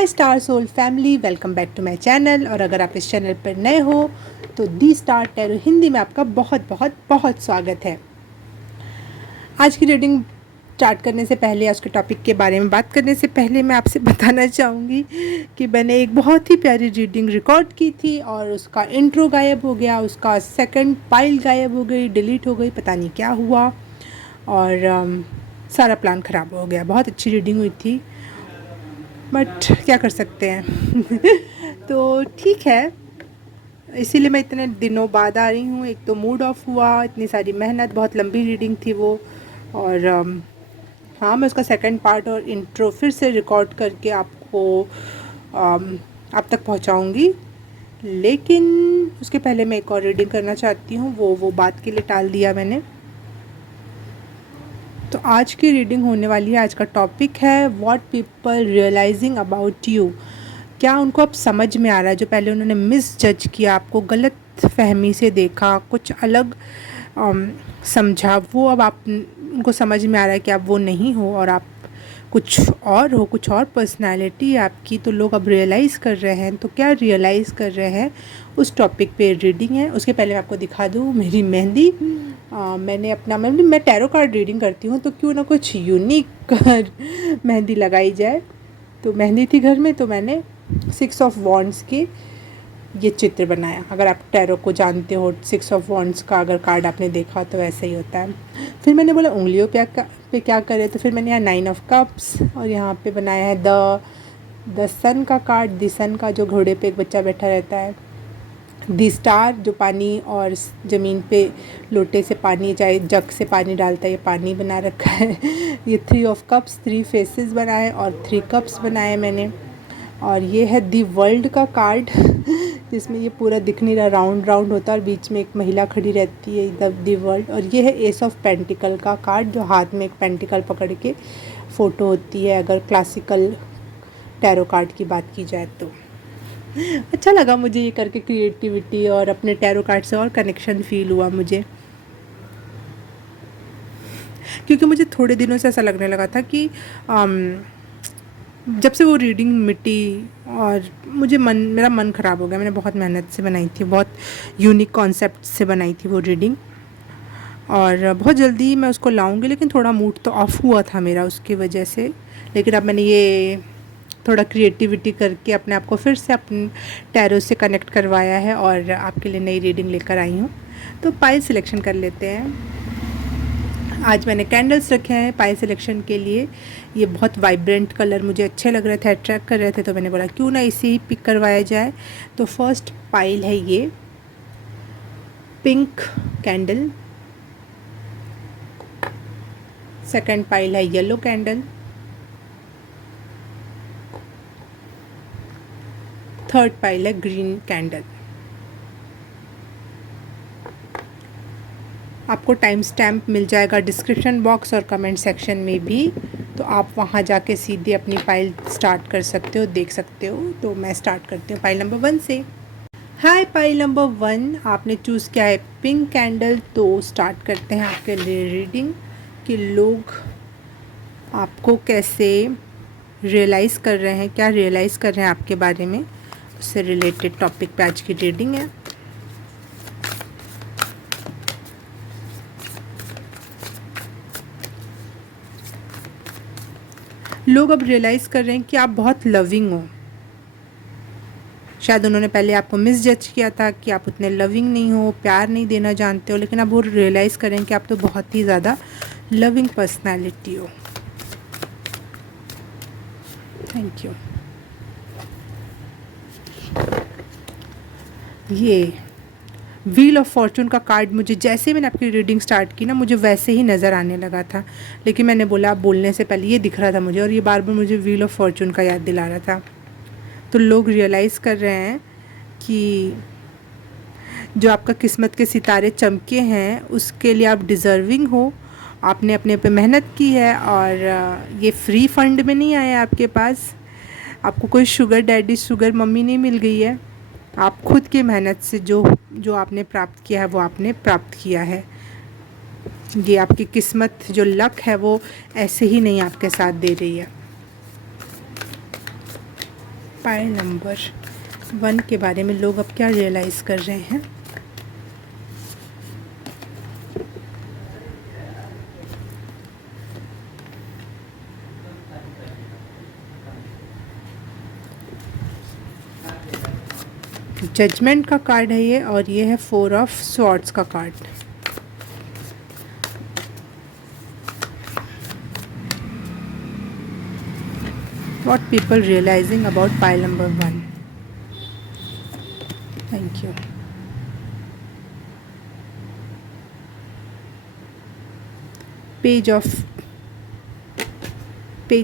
Hi Star Soul family, welcome back to my channel. और अगर आप इस चैनल पर नए हो तो दी स्टार टैरो हिंदी में आपका बहुत बहुत बहुत स्वागत है। आज की रीडिंग स्टार्ट करने से पहले या उसके टॉपिक के बारे में बात करने से पहले मैं आपसे बताना चाहूँगी कि मैंने एक बहुत ही प्यारी रीडिंग रिकॉर्ड की थी और उसका इंट्रो गायब हो गया, उसका सेकंड पाइल गायब हो गई, डिलीट हो गई, पता नहीं क्या हुआ और सारा प्लान ख़राब हो गया। बहुत अच्छी रीडिंग हुई थी बट क्या कर सकते हैं। तो ठीक है, इसीलिए मैं इतने दिनों बाद आ रही हूँ। एक तो मूड ऑफ हुआ, इतनी सारी मेहनत, बहुत लंबी रीडिंग थी वो। और हाँ, मैं उसका सेकंड पार्ट और इंट्रो फिर से रिकॉर्ड करके आपको आप तक पहुँचाऊँगी, लेकिन उसके पहले मैं एक और रीडिंग करना चाहती हूँ। वो बात के लिए टाल दिया मैंने। तो आज की रीडिंग होने वाली है, आज का टॉपिक है what people realizing about you. क्या उनको अब समझ में आ रहा है, जो पहले उन्होंने मिस जज किया, आपको गलत फहमी से देखा, कुछ अलग समझा, वो अब आप उनको समझ में आ रहा है कि आप वो नहीं हो और आप कुछ और हो, कुछ और पर्सनालिटी है आपकी। तो लोग अब रियलाइज़ कर रहे हैं। तो क्या रियलाइज़ कर रहे हैं, उस टॉपिक पे रीडिंग है। उसके पहले मैं आपको दिखा दूँ मेरी मेहंदी। मैंने अपना मैं टैरो कार्ड रीडिंग करती हूँ, तो क्यों ना कुछ यूनिक मेहंदी लगाई जाए। तो मेहंदी थी घर में, तो मैंने 6 ऑफ वॉन्ड्स की ये चित्र बनाया। अगर आप टैरो को जानते हो, 6 ऑफ वॉन्ड्स का अगर कार्ड आपने देखा तो ऐसा ही होता है। फिर मैंने बोला उंगलियों पे क्या करें, तो फिर मैंने यहाँ 9 ऑफ कप्स और यहाँ पे बनाया है द सन का कार्ड। द सन का, जो घोड़े पे एक बच्चा बैठा रहता है। दी स्टार, जो पानी और ज़मीन पे लोटे से पानी, चाहे जग से पानी डालता है, ये पानी बना रखा है। ये 3 ऑफ कप्स, 3 फेसेस बनाए और 3 कप्स बनाए मैंने। और ये है दी वर्ल्ड का कार्ड, जिसमें ये पूरा दिख नहीं रहा, राउंड राउंड होता है और बीच में एक महिला खड़ी रहती है, दी वर्ल्ड। और ये है एस ऑफ पेंटिकल का कार्ड, जो हाथ में एक पेंटिकल पकड़ के फ़ोटो होती है, अगर क्लासिकल टैरो कार्ड की बात की जाए तो। अच्छा लगा मुझे ये करके, क्रिएटिविटी और अपने टैरो कार्ड से और कनेक्शन फील हुआ मुझे, क्योंकि मुझे थोड़े दिनों से ऐसा लगने लगा था कि जब से वो रीडिंग मिटी और मेरा मन ख़राब हो गया। मैंने बहुत मेहनत से बनाई थी, बहुत यूनिक कॉन्सेप्ट से बनाई थी वो रीडिंग, और बहुत जल्दी मैं उसको लाऊंगी, लेकिन थोड़ा मूड तो ऑफ हुआ था मेरा उसकी वजह से। लेकिन अब मैंने ये थोड़ा क्रिएटिविटी करके अपने आप को फिर से अपने टैरो से कनेक्ट करवाया है और आपके लिए नई रीडिंग लेकर आई हूँ। तो पाइल सिलेक्शन कर लेते हैं। आज मैंने कैंडल्स रखे हैं पाइल सिलेक्शन के लिए। ये बहुत वाइब्रेंट कलर मुझे अच्छे लग रहे थे, अट्रैक्ट कर रहे थे, तो मैंने बोला क्यों ना इसे ही पिक करवाया जाए। तो फर्स्ट पाइल है ये पिंक कैंडल, सेकंड पाइल है येलो कैंडल, थर्ड पाइल है ग्रीन कैंडल। आपको टाइम स्टैम्प मिल जाएगा डिस्क्रिप्शन बॉक्स और कमेंट सेक्शन में भी, तो आप वहाँ जाके सीधे अपनी पाइल स्टार्ट कर सकते हो, देख सकते हो। तो मैं स्टार्ट करती हूँ पाइल नंबर 1 से। हाय, पाइल नंबर 1 आपने चूज़ किया है पिंक कैंडल। तो स्टार्ट करते हैं आपके लिए रीडिंग कि लोग आपको कैसे रियलाइज़ कर रहे हैं, क्या रियलाइज़ कर रहे हैं आपके बारे में, उससे रिलेटेड टॉपिक पे आज की रीडिंग है। लोग अब रियलाइज़ कर रहे हैं कि आप बहुत लविंग हो। शायद उन्होंने पहले आपको मिस जज किया था कि आप उतने लविंग नहीं हो, प्यार नहीं देना जानते हो, लेकिन अब वो रियलाइज़ करें कि आप तो बहुत ही ज़्यादा लविंग पर्सनालिटी हो। Thank you. ये व्हील ऑफ फॉर्चून का कार्ड, मुझे जैसे मैंने आपकी रीडिंग स्टार्ट की ना, मुझे वैसे ही नज़र आने लगा था, लेकिन मैंने बोला, आप बोलने से पहले ये दिख रहा था मुझे, और ये बार बार मुझे व्हील ऑफ फॉर्चून का याद दिला रहा था। तो लोग रियलाइज़ कर रहे हैं कि जो आपका किस्मत के सितारे चमके हैं, उसके लिए आप डिज़र्विंग हो। आपने अपने पे मेहनत की है और ये फ्री फंड में नहीं आया आपके पास। आपको कोई शुगर डैडी, शुगर मम्मी नहीं मिल गई है। आप खुद की मेहनत से जो आपने प्राप्त किया है, वो आपने प्राप्त किया है। ये आपकी किस्मत, जो लक है, वो ऐसे ही नहीं आपके साथ दे रही है। पाइल नंबर 1 के बारे में लोग अब क्या रियलाइज़ कर रहे हैं। जजमेंट का कार्ड है ये, और ये है 4 ऑफ स्वॉर्ड्स का card. What people realizing about pile number 1? Thank you. Page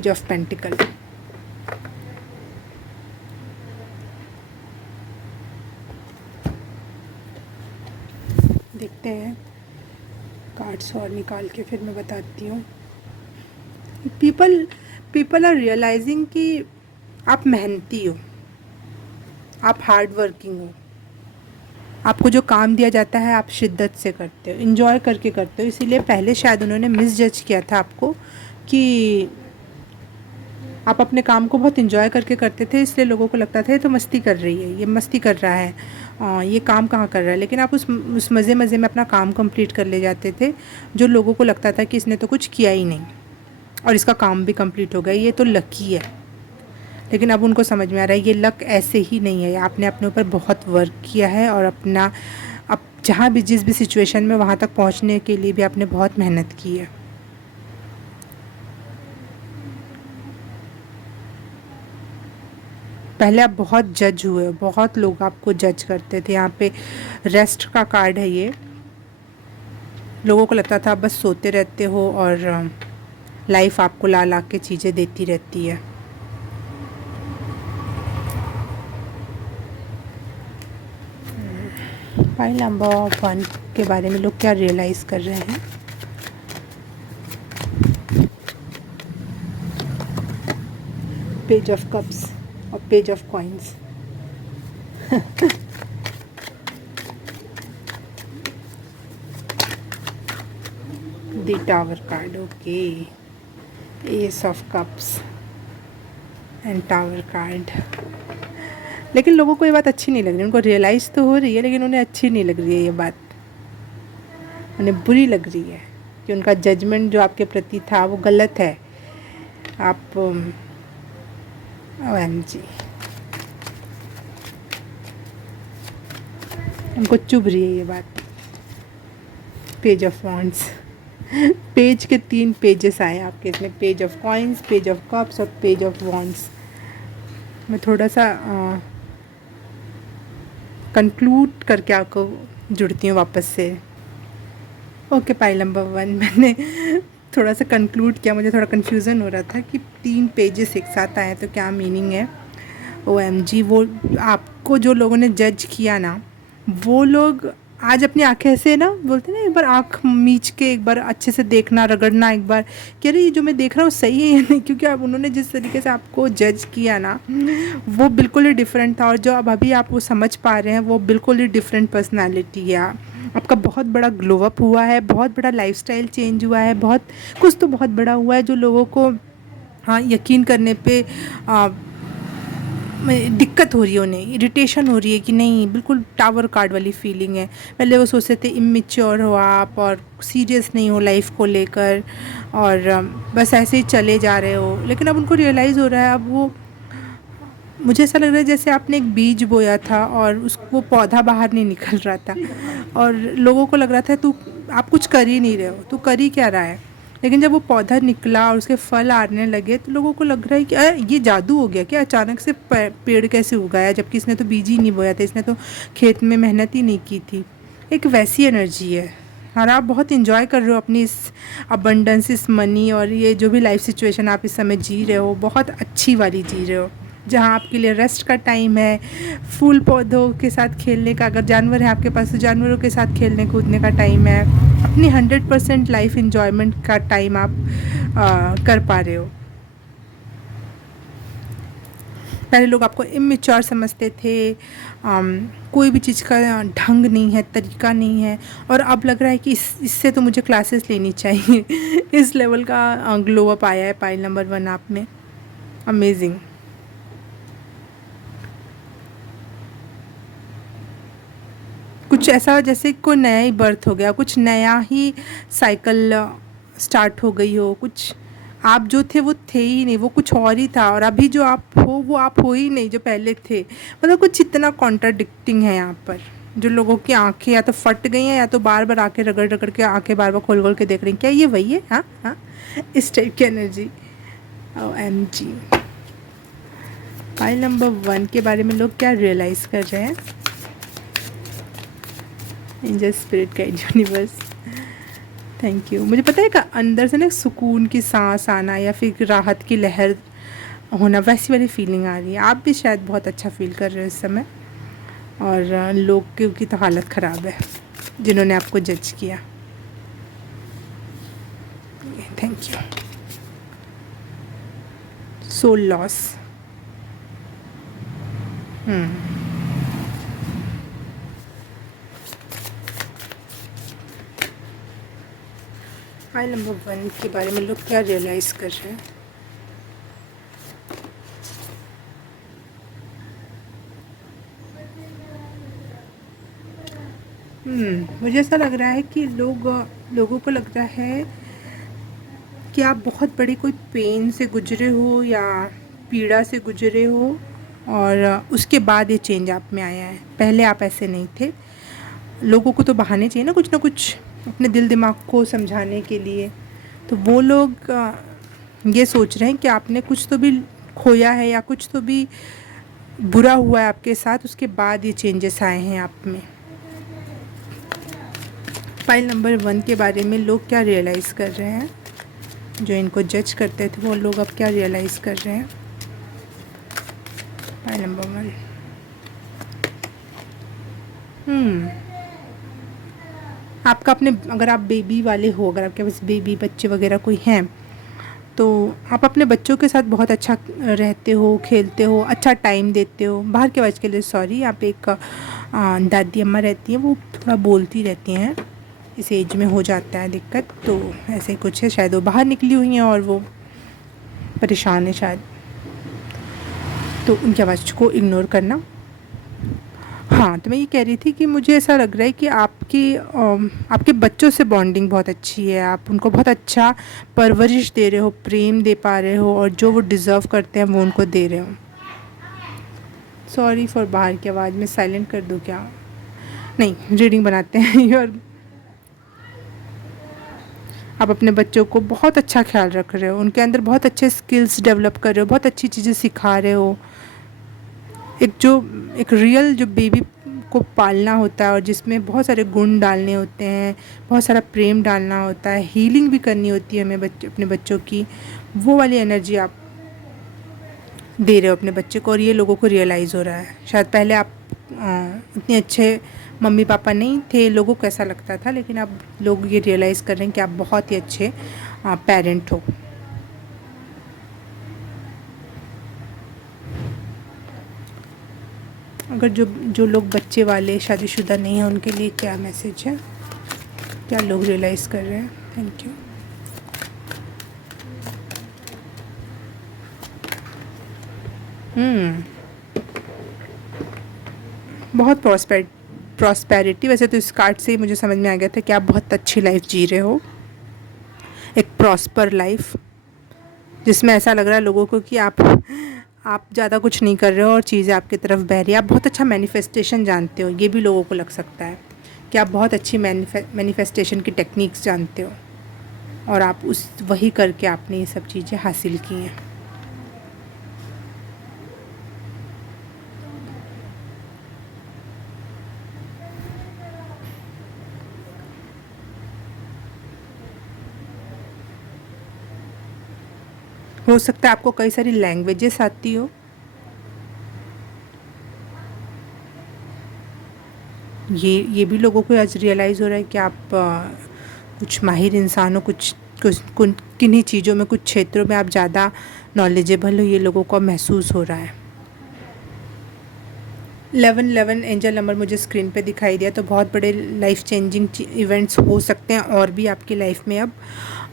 of Pentacle. देखते हैं कार्ड्स और निकाल के फिर मैं बताती हूँ। पीपल आर रियलाइजिंग कि आप मेहनती हो, आप हार्ड वर्किंग हो, आपको जो काम दिया जाता है आप शिद्दत से करते हो, इन्जॉय करके करते हो। इसीलिए पहले शायद उन्होंने मिस जज किया था आपको कि आप अपने काम को बहुत इन्जॉय करके करते थे, इसलिए लोगों को लगता था ये तो मस्ती कर रही है, ये मस्ती कर रहा है, ये काम कहाँ कर रहा है। लेकिन आप उस मज़े में अपना काम कंप्लीट कर ले जाते थे, जो लोगों को लगता था कि इसने तो कुछ किया ही नहीं और इसका काम भी कंप्लीट हो गया, ये तो लकी है। लेकिन अब उनको समझ में आ रहा है ये लक ऐसे ही नहीं है, आपने अपने ऊपर बहुत वर्क किया है और अपना अब जहाँ भी जिस भी सिचुएशन में वहाँ तक पहुँचने के लिए भी आपने बहुत मेहनत की है। पहले आप बहुत जज हुए, बहुत लोग आपको जज करते थे। यहाँ पे रेस्ट का कार्ड है ये, लोगों को लगता था आप बस सोते रहते हो और लाइफ आपको ला ला के चीज़ें देती रहती है। पाइल नंबर 1 के बारे में लोग क्या रियलाइज़ कर रहे हैं। पेज ऑफ कप्स और page of coins. The tower card, okay. S of cups and tower card. लेकिन लोगों को ये बात अच्छी नहीं लग रही, उनको रियलाइज़ तो हो रही है लेकिन उन्हें अच्छी नहीं लग रही है ये बात, उन्हें बुरी लग रही है कि उनका जजमेंट जो आपके प्रति था वो गलत है। आप OMG, उनको चुभ रही है ये बात। पेज ऑफ वॉन्ड्स, पेज के 3 पेजेस आए आपके इसमें, page of coins, page of cups और पेज ऑफ वॉन्ड्स। मैं थोड़ा सा कंक्लूड करके आपको जुड़ती हूँ वापस से। ओके, पाइल नंबर 1 मैंने थोड़ा सा कंक्लूड किया, मुझे थोड़ा कन्फ्यूज़न हो रहा था कि 3 पेजेस एक साथ आए तो क्या मीनिंग है। OMG, वो आपको जो लोगों ने जज किया ना, वो लोग आज अपनी आंखें ऐसे ना बोलते हैं ना, एक बार आंख मीच के एक बार अच्छे से देखना, रगड़ना एक बार कि अरे ये जो मैं देख रहा हूँ सही है या नहीं, क्योंकि अब उन्होंने जिस तरीके से आपको जज किया ना वो बिल्कुल ही डिफरेंट था, और जो अब अभी आप वो समझ पा रहे हैं वो बिल्कुल ही डिफरेंट पर्सनालिटी है। आपका बहुत बड़ा ग्लो अप हुआ है, बहुत बड़ा लाइफस्टाइल चेंज हुआ है, बहुत कुछ तो बहुत बड़ा हुआ है जो लोगों को हाँ यकीन करने पे दिक्कत हो रही है, उन्हें इरिटेशन हो रही है कि नहीं, बिल्कुल टावर कार्ड वाली फीलिंग है। पहले वो सोचते थे इमेच्योर हो आप और सीरियस नहीं हो लाइफ को लेकर और बस ऐसे ही चले जा रहे हो, लेकिन अब उनको रियलाइज़ हो रहा है, अब वो मुझे ऐसा लग रहा है जैसे आपने एक बीज बोया था और वो पौधा बाहर नहीं निकल रहा था और लोगों को लग रहा था आप कुछ कर ही नहीं रहे हो, तू कर ही क्या रहा है। लेकिन जब वो पौधा निकला और उसके फल आने लगे तो लोगों को लग रहा है कि ये जादू हो गया क्या, अचानक से पेड़ कैसे उगाया, जबकि इसने तो बीज ही नहीं बोया था, इसने तो खेत में मेहनत ही नहीं की थी। एक वैसी एनर्जी है और आप बहुत इन्जॉय कर रहे हो अपनी इस अबंडेंस, इस मनी और ये जो भी लाइफ सिचुएशन आप इस समय जी रहे हो, बहुत अच्छी वाली जी रहे हो, जहाँ आपके लिए रेस्ट का टाइम है, फूल पौधों के साथ खेलने का, अगर जानवर है आपके पास तो जानवरों के साथ खेलने कूदने का टाइम है, अपनी 100% लाइफ इन्जॉयमेंट का टाइम आप कर पा रहे हो। पहले लोग आपको इमेच्योर समझते थे, कोई भी चीज़ का ढंग नहीं है, तरीका नहीं है, और अब लग रहा है कि इससे तो मुझे क्लासेस लेनी चाहिए। इस लेवल का ग्लो अप आया है पाइल नंबर 1 आप में। अमेजिंग। कुछ ऐसा जैसे कोई नया ही बर्थ हो गया, कुछ नया ही साइकिल स्टार्ट हो गई हो, कुछ आप जो थे वो थे ही नहीं, वो कुछ और ही था, और अभी जो आप हो वो आप हो ही नहीं जो पहले थे। मतलब कुछ इतना कॉन्ट्राडिक्टिंग है यहाँ पर। जो लोगों की आंखें या तो फट गई हैं या तो बार बार आंखें रगड़ रगड़ के आंखें बार बार खोल खोल के देख रही हैं, क्या ये वही है? हाँ हाँ, इस टाइप की एनर्जी। OMG। फाइल नंबर 1 के बारे में लोग क्या रियलाइज़ कर रहे हैं? Angel, spirit guide, universe, thank you. मुझे पता है कि अंदर से ना सुकून की सांस आना या फिर राहत की लहर होना, वैसी वाली फीलिंग आ रही है। आप भी शायद बहुत अच्छा फील कर रहे हो इस समय, और लोग की तो हालत ख़राब है जिन्होंने आपको जज किया। Thank you. Soul loss. File number 1 के बारे में लोग क्या रियलाइज़ कर रहे हैं? मुझे ऐसा लग रहा है कि लोगों को लग रहा है कि आप बहुत बड़ी कोई पेन से गुजरे हो या पीड़ा से गुजरे हो, और उसके बाद ये चेंज आप में आया है। पहले आप ऐसे नहीं थे। लोगों को तो बहाने चाहिए ना कुछ अपने दिल दिमाग को समझाने के लिए। तो वो लोग ये सोच रहे हैं कि आपने कुछ तो भी खोया है या कुछ तो भी बुरा हुआ है आपके साथ, उसके बाद ये चेंजेस आए हैं आप में। फाइल नंबर 1 के बारे में लोग क्या रियलाइज़ कर रहे हैं? जो इनको जज करते थे वो लोग अब क्या रियलाइज़ कर रहे हैं? File number 1। आपका अपने, अगर आप बेबी वाले हो, अगर आपके पास बेबी बच्चे वगैरह कोई हैं, तो आप अपने बच्चों के साथ बहुत अच्छा रहते हो, खेलते हो, अच्छा टाइम देते हो। बाहर के आवाज़ के लिए सॉरी। आप एक दादी अम्मा रहती हैं, वो थोड़ा बोलती रहती हैं, इस एज में हो जाता है दिक्कत, तो ऐसे ही कुछ है। शायद वो बाहर निकली हुई हैं और वो परेशान है शायद, तो उनकी आवाज़ को इग्नोर करना। हाँ, तो मैं ये कह रही थी कि मुझे ऐसा लग रहा है कि आपके बच्चों से बॉन्डिंग बहुत अच्छी है। आप उनको बहुत अच्छा परवरिश दे रहे हो, प्रेम दे पा रहे हो, और जो वो डिज़र्व करते हैं वो उनको दे रहे हो। सॉरी फॉर बाहर की आवाज़। में साइलेंट कर दूँ क्या? नहीं, रीडिंग बनाते हैं। और आप अपने बच्चों को बहुत अच्छा ख्याल रख रहे हो, उनके अंदर बहुत अच्छे स्किल्स डेवलप कर रहे हो, बहुत अच्छी चीज़ें सिखा रहे हो। एक रियल जो बेबी को पालना होता है और जिसमें बहुत सारे गुण डालने होते हैं, बहुत सारा प्रेम डालना होता है, हीलिंग भी करनी होती है हमें अपने बच्चों की, वो वाली एनर्जी आप दे रहे हो अपने बच्चे को, और ये लोगों को रियलाइज़ हो रहा है। शायद पहले आप इतने अच्छे मम्मी पापा नहीं थे, लोगों को ऐसा लगता था, लेकिन अब लोग ये रियलाइज़ कर रहे हैं कि आप बहुत ही अच्छे पेरेंट हो। अगर जो लोग बच्चे वाले शादीशुदा नहीं हैं उनके लिए क्या मैसेज है, क्या लोग रियलाइज़ कर रहे हैं? Thank you. बहुत प्रॉस्पेरिटी। वैसे तो इस कार्ड से ही मुझे समझ में आ गया था कि आप बहुत अच्छी लाइफ जी रहे हो, एक प्रॉस्पर लाइफ, जिसमें ऐसा लग रहा है लोगों को कि आप ज़्यादा कुछ नहीं कर रहे हो और चीज़ें आपकी तरफ बह रही है। आप बहुत अच्छा मैनिफेस्टेशन जानते हो, ये भी लोगों को लग सकता है कि आप बहुत अच्छी मैनिफेस्टेशन की टेक्निक्स जानते हो, और आप वही करके आपने ये सब चीज़ें हासिल की हैं। हो सकता है आपको कई सारी लैंग्वेजेस आती हो। ये भी लोगों को आज रियलाइज़ हो रहा है कि आप कुछ माहिर इंसान हो, किन्हीं चीज़ों में, कुछ क्षेत्रों में आप ज़्यादा नॉलेजेबल हो, ये लोगों को महसूस हो रहा है। 1111 एंजल नंबर मुझे स्क्रीन पे दिखाई दिया, तो बहुत बड़े लाइफ चेंजिंग इवेंट्स हो सकते हैं और भी आपकी लाइफ में अब,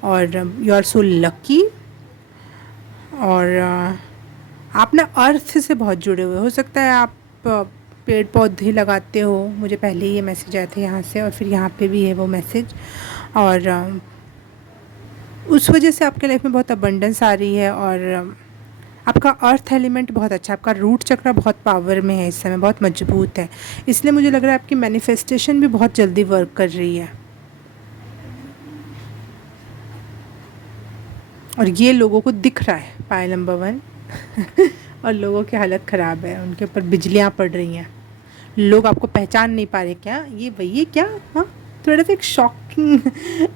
और यू आर सो लकी। और आप ना अर्थ से बहुत जुड़े हुए हो सकता है। आप पेड़ पौधे लगाते हो, मुझे पहले ही ये मैसेज आए थे यहाँ से, और फिर यहाँ पे भी है वो मैसेज। और उस वजह से आपके लाइफ में बहुत अबंडेंस आ रही है, और आपका अर्थ एलिमेंट बहुत अच्छा है, आपका रूट चक्र बहुत पावर में है इस समय, बहुत मजबूत है। इसलिए मुझे लग रहा है आपकी मैनिफेस्टेशन भी बहुत जल्दी वर्क कर रही है। और ये लोगों को दिख रहा है, पायल नंबर 1। और लोगों की हालत ख़राब है, उनके ऊपर बिजलियाँ पड़ रही हैं, लोग आपको पहचान नहीं पा रहे, क्या ये वही है क्या? हाँ, थोड़ा सा एक शॉकिंग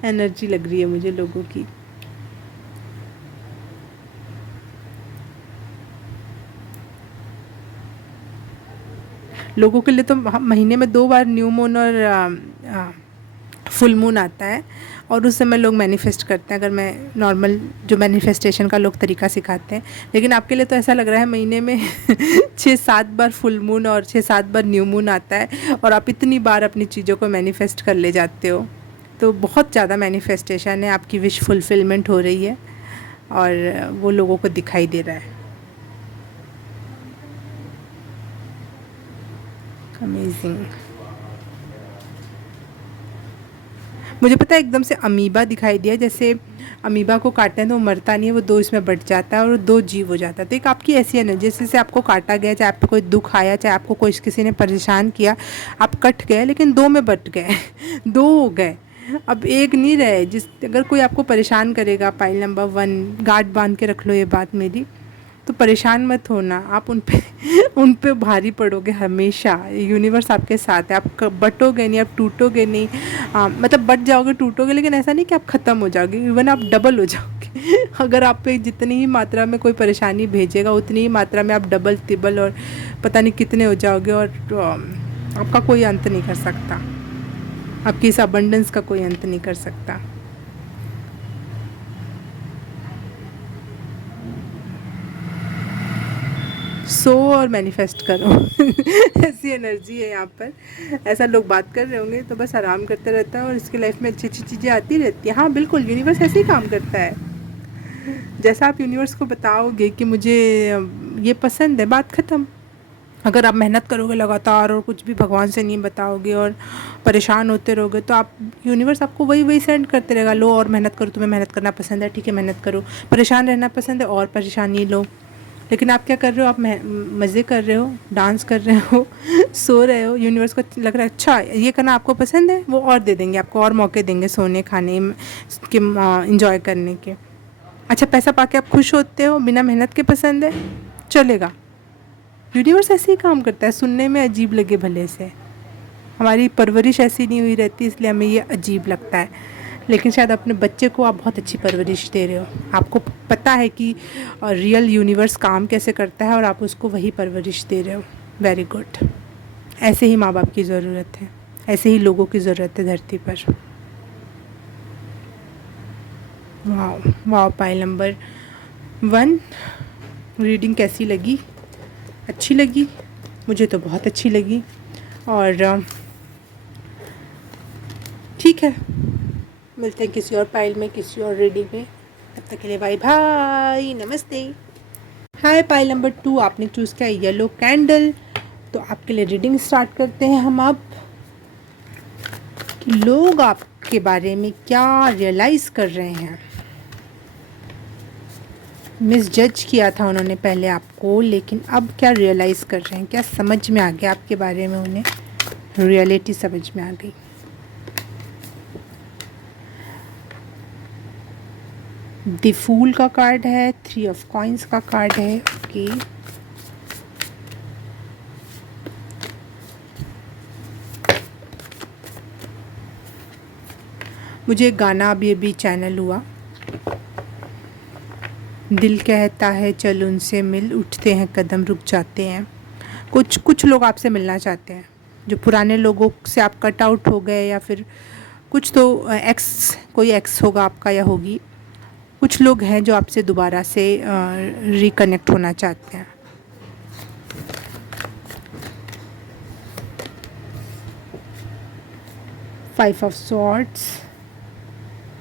एनर्जी लग रही है मुझे लोगों की। लोगों के लिए तो महीने में 2 बार न्यू मून और फुल मून आता है, और उस समय लोग मैनिफेस्ट करते हैं, अगर मैं नॉर्मल जो मैनिफेस्टेशन का लोग तरीका सिखाते हैं। लेकिन आपके लिए तो ऐसा लग रहा है महीने में 6-7 बार फुल मून और 6-7 बार न्यू मून आता है, और आप इतनी बार अपनी चीज़ों को मैनिफेस्ट कर ले जाते हो। तो बहुत ज़्यादा मैनिफेस्टेशन है, आपकी विश फुलफिलमेंट हो रही है, और वो लोगों को दिखाई दे रहा है। अमेजिंग। मुझे पता है एकदम से अमीबा दिखाई दिया, जैसे अमीबा को काटते हैं तो वो मरता नहीं है, वो 2 इसमें बट जाता है और 2 जीव हो जाता है। तो एक आपकी ऐसी एनर्जी, जैसे आपको काटा गया, चाहे आप पे कोई दुख आया, चाहे आपको कोई किसी ने परेशान किया, आप कट गए लेकिन 2 में बट गए। 2 हो गए, अब एक नहीं रहे। अगर कोई आपको परेशान करेगा, पाइल नंबर 1, गार्ड बांध के रख लो ये बात मेरी, तो परेशान मत होना, आप उन पे भारी पड़ोगे हमेशा। यूनिवर्स आपके साथ है, आप बटोगे नहीं, आप टूटोगे नहीं। मतलब बट जाओगे, टूटोगे, लेकिन ऐसा नहीं कि आप ख़त्म हो जाओगे, इवन आप डबल हो जाओगे। अगर आप पे जितनी ही मात्रा में कोई परेशानी भेजेगा, उतनी ही मात्रा में आप डबल तिबल और पता नहीं कितने हो जाओगे, और आपका कोई अंत नहीं कर सकता, आपकी इस अबंडेंस का कोई अंत नहीं कर सकता। सो और मैनिफेस्ट करो। ऐसी एनर्जी है यहाँ पर। ऐसा लोग बात कर रहे होंगे तो बस आराम करते रहता है, और इसकी लाइफ में अच्छी अच्छी चीज़ें आती रहती हैं। हाँ बिल्कुल, यूनिवर्स ऐसे ही काम करता है। जैसा आप यूनिवर्स को बताओगे कि मुझे ये पसंद है, बात ख़त्म। अगर आप मेहनत करोगे लगातार और कुछ भी भगवान से नहीं बताओगे और परेशान होते रहोगे, तो आप यूनिवर्स आपको वही वही सेंड करते रहेगा। लो और मेहनत करो, तुम्हें मेहनत करना पसंद है, ठीक है मेहनत करो। परेशान रहना पसंद है, और परेशानी लो। लेकिन आप क्या कर रहे हो? आप मज़े कर रहे हो, डांस कर रहे हो, सो रहे हो। यूनिवर्स को लग रहा है अच्छा ये करना आपको पसंद है, वो और दे देंगे आपको, और मौके देंगे सोने खाने के, इंजॉय करने के। अच्छा पैसा पाके आप खुश होते हो बिना मेहनत के, पसंद है, चलेगा। यूनिवर्स ऐसे ही काम करता है। सुनने में अजीब लगे भले से, हमारी परवरिश ऐसी नहीं हुई रहती, इसलिए हमें ये अजीब लगता है। लेकिन शायद अपने बच्चे को आप बहुत अच्छी परवरिश दे रहे हो, आपको पता है कि रियल यूनिवर्स काम कैसे करता है, और आप उसको वही परवरिश दे रहे हो। Very good. ऐसे ही माँ बाप की ज़रूरत है, ऐसे ही लोगों की ज़रूरत है धरती पर। वाह वाह। पाइल नंबर 1 रीडिंग कैसी लगी? अच्छी लगी? मुझे तो बहुत अच्छी लगी। और ठीक है, मिलते हैं किसी और पाइल में, किसी और रीडिंग में। तब तक के लिए बाय बाय, नमस्ते। हाय, पाइल नंबर 2 आपने चूज़ किया येलो कैंडल। तो आपके लिए रीडिंग स्टार्ट करते हैं हम अब, कि लोग आपके बारे में क्या रियलाइज़ कर रहे हैं। मिस जज किया था उन्होंने पहले आपको, लेकिन अब क्या रियलाइज़ कर रहे हैं, क्या समझ में आ गया आपके बारे में, उन्हें रियलिटी समझ में आ गई। द फूल का कार्ड है, 3 ऑफ कॉइंस का कार्ड है। ओके, मुझे गाना अभी चैनल हुआ, दिल कहता है चल उनसे मिल, उठते हैं कदम रुक जाते हैं। कुछ लोग आपसे मिलना चाहते हैं, जो पुराने लोगों से आप कट आउट हो गए, या फिर कुछ तो कोई एक्स होगा आपका या होगी। कुछ लोग हैं जो आपसे दोबारा से रिकनेक्ट होना चाहते हैं। Five of swords,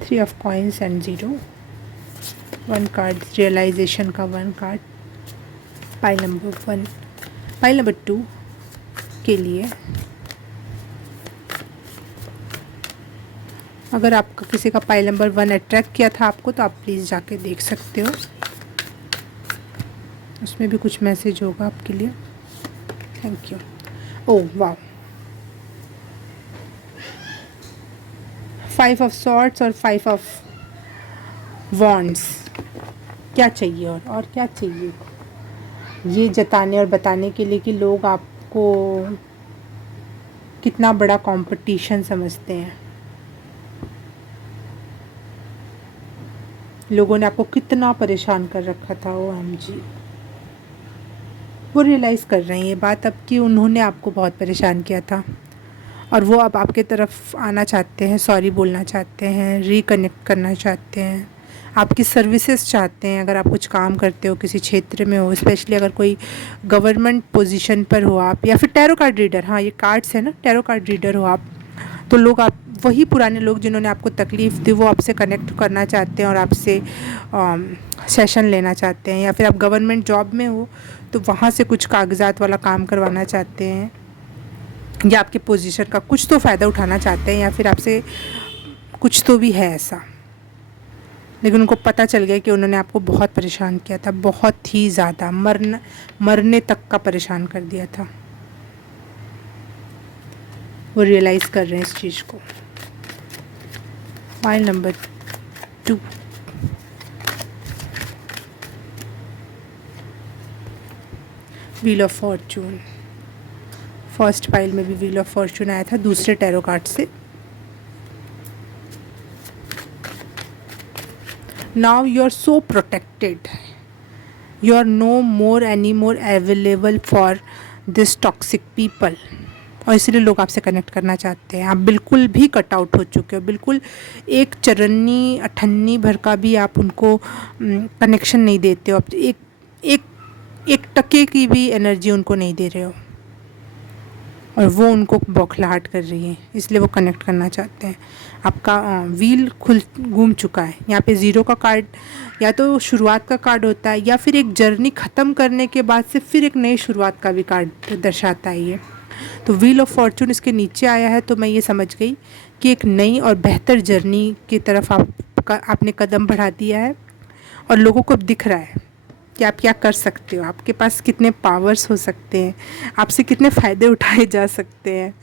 3 of coins and 0। 1 card realization का, 1 card. Pile number 1। Pile number 2, के लिए। अगर आपका किसी का पाइल नंबर 1 अट्रैक्ट किया था आपको तो आप प्लीज़ जाके देख सकते हो, उसमें भी कुछ मैसेज होगा आपके लिए। Thank you. ओह वाह, 5 ऑफ सॉर्ड्स और 5 ऑफ वॉन्ड्स। क्या चाहिए और क्या चाहिए? ये जताने और बताने के लिए कि लोग आपको कितना बड़ा कंपटीशन समझते हैं, लोगों ने आपको कितना परेशान कर रखा था। OMG, वो रियलाइज़ कर रहे हैं ये बात अब कि उन्होंने आपको बहुत परेशान किया था और वो अब आपके तरफ आना चाहते हैं, सॉरी बोलना चाहते हैं, रिकनेक्ट करना चाहते हैं, आपकी सर्विसेज चाहते हैं। अगर आप कुछ काम करते हो, किसी क्षेत्र में हो, स्पेशली अगर कोई गवर्नमेंट पोजीशन पर हो आप, या फिर टैरो कार्ड रीडर, हाँ ये कार्ड्स है ना, टैरो कार्ड रीडर हो आप, तो लोग आप वही पुराने लोग जिन्होंने आपको तकलीफ़ दी वो आपसे कनेक्ट करना चाहते हैं और आपसे सेशन लेना चाहते हैं। या फिर आप गवर्नमेंट जॉब में हो तो वहाँ से कुछ कागजात वाला काम करवाना चाहते हैं, या आपके पोजीशन का कुछ तो फ़ायदा उठाना चाहते हैं, या फिर आपसे कुछ तो भी है ऐसा। लेकिन उनको पता चल गया कि उन्होंने आपको बहुत परेशान किया था, बहुत ही ज़्यादा, मरने तक का परेशान कर दिया था। वो रियलाइज़ कर रहे हैं इस चीज़ को। File number 2, wheel of fortune. First file में भी व्हील ऑफ फॉर्चून आया था दूसरे टैरो कार्ड से। Now you are so protected, you are no more any more available for this toxic people, और इसलिए लोग आपसे कनेक्ट करना चाहते हैं। आप बिल्कुल भी कट आउट हो चुके हो, बिल्कुल एक चरन्नी अठन्नी भर का भी आप उनको कनेक्शन नहीं देते हो, आप एक टके की भी एनर्जी उनको नहीं दे रहे हो, और वो उनको बौखलाहट कर रही है, इसलिए वो कनेक्ट करना चाहते हैं। आपका व्हील घूम चुका है। यहाँ पे 0 का कार्ड या तो शुरुआत का कार्ड होता है, या फिर एक जर्नी ख़त्म करने के बाद से फिर एक नई शुरुआत का भी कार्ड दर्शाता है ये। तो व्हील ऑफ फॉर्चून इसके नीचे आया है, तो मैं ये समझ गई कि एक नई और बेहतर जर्नी की तरफ आपने कदम बढ़ा दिया है, और लोगों को दिख रहा है कि आप क्या कर सकते हो, आपके पास कितने पावर्स हो सकते हैं, आपसे कितने फ़ायदे उठाए जा सकते हैं।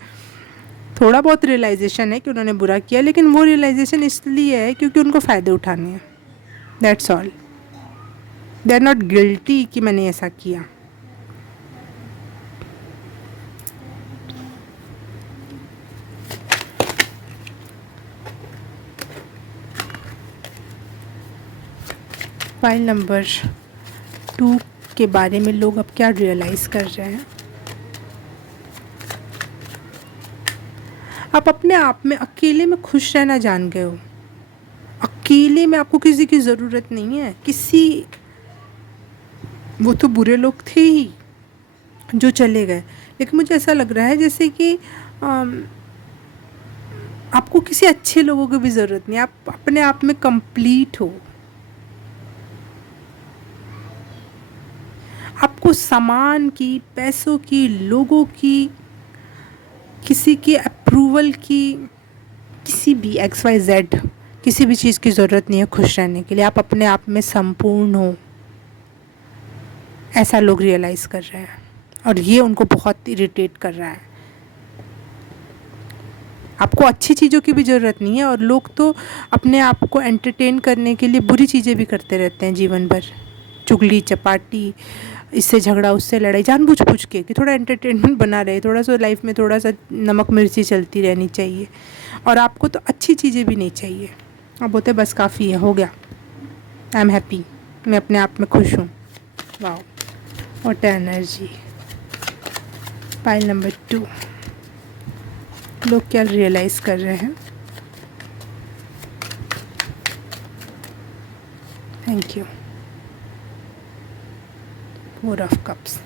थोड़ा बहुत रियलाइजेशन है कि उन्होंने बुरा किया, लेकिन वो रियलाइजेशन इसलिए है क्योंकि उनको फ़ायदे उठाने हैं। That's all, they are not guilty कि मैंने ऐसा किया। फाइल नंबर 2 के बारे में लोग अब क्या रियलाइज़ कर रहे हैं। आप अपने आप में अकेले में खुश रहना जान गए हो। अकेले में आपको किसी की ज़रूरत नहीं है, वो तो बुरे लोग थे ही जो चले गए, लेकिन मुझे ऐसा लग रहा है जैसे कि आपको किसी अच्छे लोगों की भी ज़रूरत नहीं, आप अपने आप में कंप्लीट हो। आपको सामान की, पैसों की, लोगों की, किसी की अप्रूवल की, किसी भी XYZ किसी भी चीज़ की ज़रूरत नहीं है खुश रहने के लिए। आप अपने आप में संपूर्ण हो, ऐसा लोग रियलाइज़ कर रहे हैं, और ये उनको बहुत इरिटेट कर रहा है। आपको अच्छी चीज़ों की भी ज़रूरत नहीं है, और लोग तो अपने आप को एंटरटेन करने के लिए बुरी चीज़ें भी करते रहते हैं जीवन भर, चुगली चपाटी, इससे झगड़ा उससे लड़ाई, जानबूझ के कि थोड़ा एंटरटेनमेंट बना रहे, थोड़ा सा लाइफ में थोड़ा सा नमक मिर्ची चलती रहनी चाहिए। और आपको तो अच्छी चीज़ें भी नहीं चाहिए, आप बोलते बस काफ़ी है, हो गया, आई एम हैप्पी, मैं अपने आप में खुश हूँ। Wow, what energy. File number 2, लोग क्या रियलाइज़ कर रहे हैं। Thank you. 4 of cups.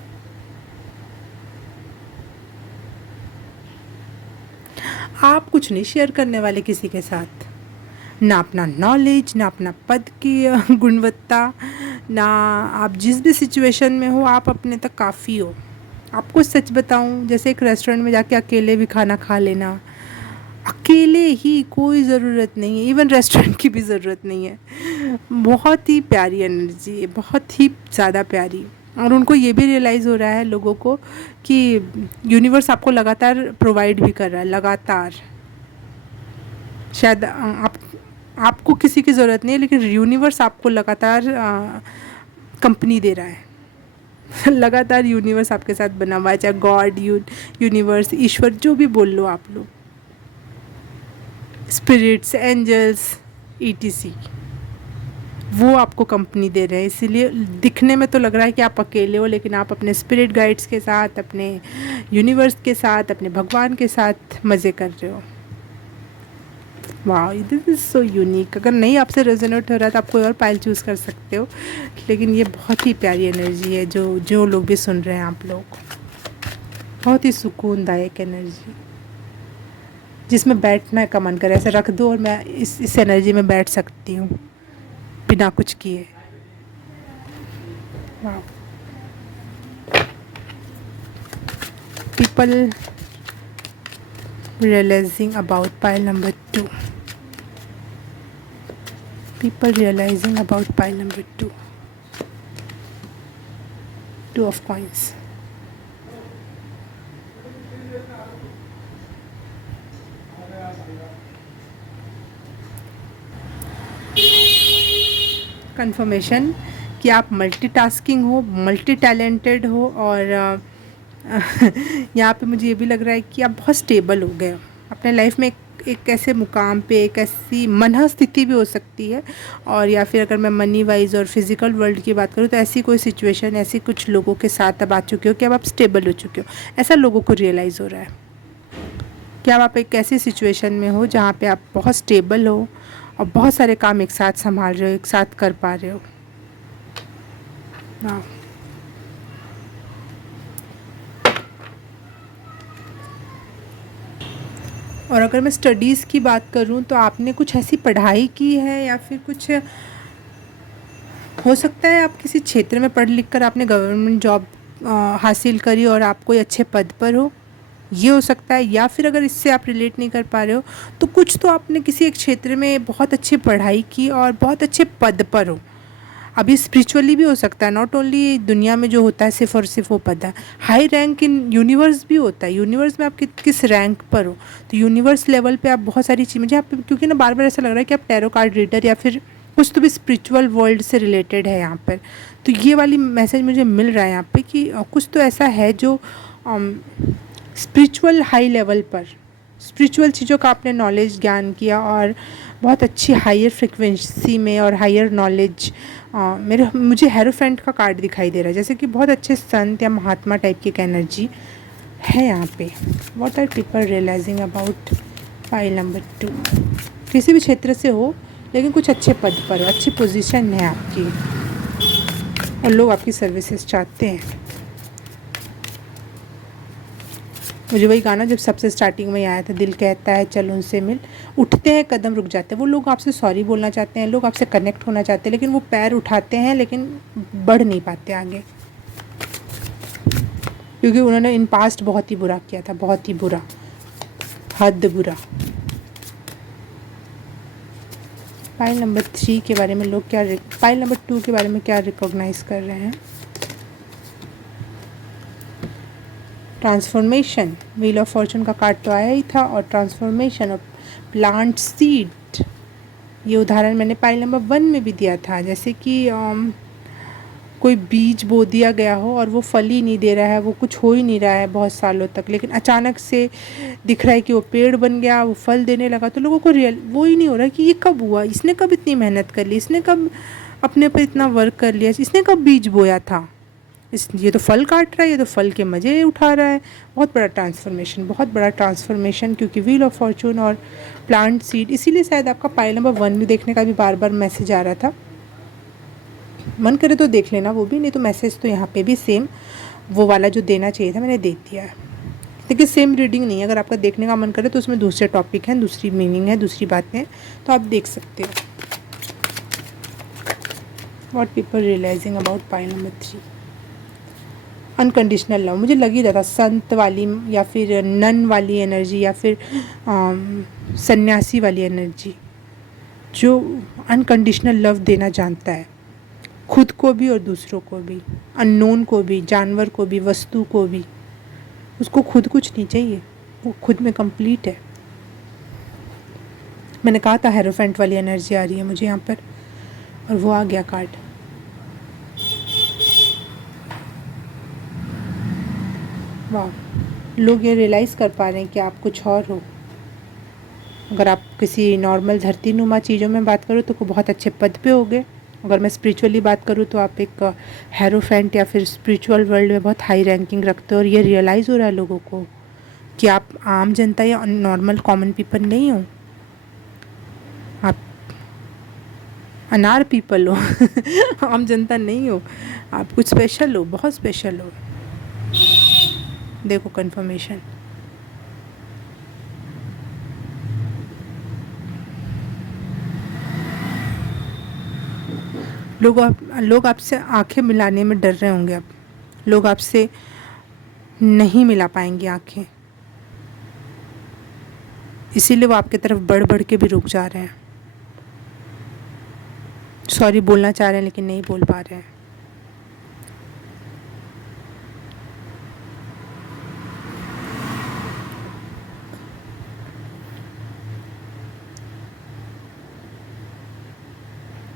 आप कुछ नहीं शेयर करने वाले किसी के साथ, ना अपना नॉलेज, ना अपना पद की गुणवत्ता, ना आप जिस भी सिचुएशन में हो आप अपने तक काफ़ी हो। आपको सच बताऊं, जैसे एक रेस्टोरेंट में जाके अकेले भी खाना खा लेना, अकेले ही, कोई ज़रूरत नहीं है, इवन रेस्टोरेंट की भी ज़रूरत नहीं है। बहुत ही प्यारी एनर्जी है, बहुत ही ज़्यादा प्यारी। और उनको ये भी रियलाइज़ हो रहा है लोगों को कि यूनिवर्स आपको लगातार प्रोवाइड भी कर रहा है, लगातार। शायद आपको किसी की ज़रूरत नहीं है, लेकिन यूनिवर्स आपको लगातार कंपनी दे रहा है। लगातार यूनिवर्स आपके साथ बना हुआ है, चाहे गॉड, यूनिवर्स, ईश्वर, जो भी बोल लो आप लोग, स्पिरिट्स, एंजल्स, ईटीसी, वो आपको कंपनी दे रहे हैं। इसीलिए दिखने में तो लग रहा है कि आप अकेले हो, लेकिन आप अपने स्पिरिट गाइड्स के साथ, अपने यूनिवर्स के साथ, अपने भगवान के साथ मज़े कर रहे हो। वाह, दिस इज़ सो यूनिक। अगर नहीं आपसे रेजोनेट हो रहा है तो आप कोई और पाइल चूज़ कर सकते हो, लेकिन ये बहुत ही प्यारी एनर्जी है जो लोग भी सुन रहे हैं आप लोग। बहुत ही सुकूनदायक एनर्जी, जिसमें बैठने का मन करे, ऐसे रख दो और मैं इस एनर्जी में बैठ सकती हूँ बिना कुछ किए। वाह। People realizing about pile number 2। People realizing about pile number 2. 2 of coins. Confirmation कि आप मल्टीटास्किंग हो, मल्टी टैलेंटेड हो, और यहाँ पे मुझे ये भी लग रहा है कि आप बहुत स्टेबल हो गए हो अपने लाइफ में। एक ऐसे मुकाम पे, एक ऐसी मनः स्थिति भी हो सकती है, और या फिर अगर मैं मनी वाइज और फिज़िकल वर्ल्ड की बात करूँ तो ऐसी कोई सिचुएशन, ऐसी कुछ लोगों के साथ अब आ चुके हो कि अब आप स्टेबल हो चुके हो, ऐसा लोगों को रियलाइज़ हो रहा है कि अब आप एक ऐसी सिचुएशन में हो जहाँ पे आप बहुत स्टेबल हो और बहुत सारे काम एक साथ संभाल रहे हो, एक साथ कर पा रहे हो। हाँ, और अगर मैं स्टडीज़ की बात करूँ तो आपने कुछ ऐसी पढ़ाई की है, या फिर कुछ हो सकता है आप किसी क्षेत्र में पढ़ लिख कर आपने गवर्नमेंट जॉब हासिल करी और आप कोई अच्छे पद पर हो, ये हो सकता है। या फिर अगर इससे आप रिलेट नहीं कर पा रहे हो तो कुछ तो आपने किसी एक क्षेत्र में बहुत अच्छी पढ़ाई की और बहुत अच्छे पद पर हो। अभी स्पिरिचुअली भी हो सकता है, नॉट ओनली दुनिया में जो होता है सिर्फ और सिर्फ वो पद है, हाई रैंक इन यूनिवर्स भी होता है। यूनिवर्स में आप किस रैंक पर हो, तो यूनिवर्स लेवल पे आप बहुत सारी चीज़, मुझे आप, क्योंकि ना बार बार ऐसा लग रहा है कि आप टैरो कार्ड रीडर या फिर कुछ तो भी स्पिरिचुअल वर्ल्ड से रिलेटेड है यहाँ पर। तो ये वाली मैसेज मुझे मिल रहा है यहाँ पे कि कुछ तो ऐसा है जो स्पिरिचुअल हाई लेवल पर, स्पिरिचुअल चीज़ों का आपने नॉलेज, ज्ञान किया, और बहुत अच्छी हायर फ्रिक्वेंसी में और हायर नॉलेज। मुझे हेरोफेंट का कार्ड दिखाई दे रहा है, जैसे कि बहुत अच्छे संत या महात्मा टाइप की एक एनर्जी है यहाँ पे। What are people realizing about pile number 2। किसी भी क्षेत्र से हो, लेकिन कुछ अच्छे पद पर हो, अच्छी पोजीशन है आपकी, और लोग आपकी सर्विसेज चाहते हैं। मुझे वही गाना जब सबसे स्टार्टिंग में आया था, दिल कहता है चल उनसे मिल, उठते हैं कदम रुक जाते हैं। वो लोग आपसे सॉरी बोलना चाहते हैं, लोग आपसे कनेक्ट होना चाहते हैं, लेकिन वो पैर उठाते हैं लेकिन बढ़ नहीं पाते आगे, क्योंकि उन्होंने इन पास्ट बहुत ही बुरा किया था, बहुत ही बुरा, हद बुरा। पाइल नंबर 3 के बारे में लोग क्या, पाइल नंबर 2 के बारे में क्या रिकॉग्नाइज कर रहे हैं। ट्रांसफॉर्मेशन, व्हील ऑफ फॉर्चून का कार्ड तो आया ही था, और ट्रांसफॉर्मेशन और प्लांट सीड, ये उदाहरण मैंने पाइल नंबर 1 में भी दिया था। जैसे कि कोई बीज बो दिया गया हो और वो फल ही नहीं दे रहा है, वो कुछ हो ही नहीं रहा है बहुत सालों तक, लेकिन अचानक से दिख रहा है कि वो पेड़ बन गया, वो फल देने लगा, तो लोगों को वो ही नहीं हो रहा कि ये कब हुआ, इसने कब इतनी मेहनत कर ली, इसने कब अपने पर इतना वर्क कर लिया, इसने कब बीज बोया था, ये तो फल काट रहा है, ये तो फल के मज़े उठा रहा है। बहुत बड़ा ट्रांसफॉर्मेशन, बहुत बड़ा ट्रांसफॉर्मेशन, क्योंकि व्हील ऑफ फॉर्चून और प्लांट सीड, इसीलिए शायद आपका पाइल नंबर 1 भी देखने का भी बार बार मैसेज आ रहा था। मन करे तो देख लेना वो भी, नहीं तो मैसेज तो यहाँ पे भी सेम वो वाला जो देना चाहिए था मैंने दे दिया है। देखिए सेम रीडिंग नहीं है, अगर आपका देखने का मन करे तो उसमें दूसरे टॉपिक हैं, दूसरी मीनिंग है, दूसरी बातें, तो आप देख सकते हो। What people realizing about pile number 3। Unconditional love, मुझे लग ही रहा था संत वाली या फिर नन वाली एनर्जी या फिर सन्यासी वाली एनर्जी, जो अनकंडीशनल लव देना जानता है, खुद को भी और दूसरों को भी, अननोन को भी, जानवर को भी, वस्तु को भी। उसको खुद कुछ नहीं चाहिए, वो खुद में कंप्लीट है। मैंने कहा था हेरोफेंट वाली एनर्जी आ रही है मुझे यहाँ पर, और वो आ गया कार्ड। वाह, लोग ये रियलाइज़ कर पा रहे हैं कि आप कुछ और हो। अगर आप किसी नॉर्मल धरती नुमा चीज़ों में बात करो तो बहुत अच्छे पद पे होगे। अगर मैं स्पिरिचुअली बात करूँ तो आप एक हेरोफेंट या फिर स्पिरिचुअल वर्ल्ड में बहुत हाई रैंकिंग रखते हो, और ये रियलाइज़ हो रहा है लोगों को कि आप आम जनता या नॉर्मल कॉमन पीपल नहीं हो, आप अनार पीपल हो आम जनता नहीं हो, आप कुछ स्पेशल हो, बहुत स्पेशल हो। देखो कंफर्मेशन। लोग आपसे आंखें मिलाने में डर रहे होंगे। अब लोग आपसे नहीं मिला पाएंगे आंखें, इसीलिए वो आपकी तरफ बढ़ बढ़ के भी रुक जा रहे हैं। सॉरी बोलना चाह रहे हैं लेकिन नहीं बोल पा रहे हैं।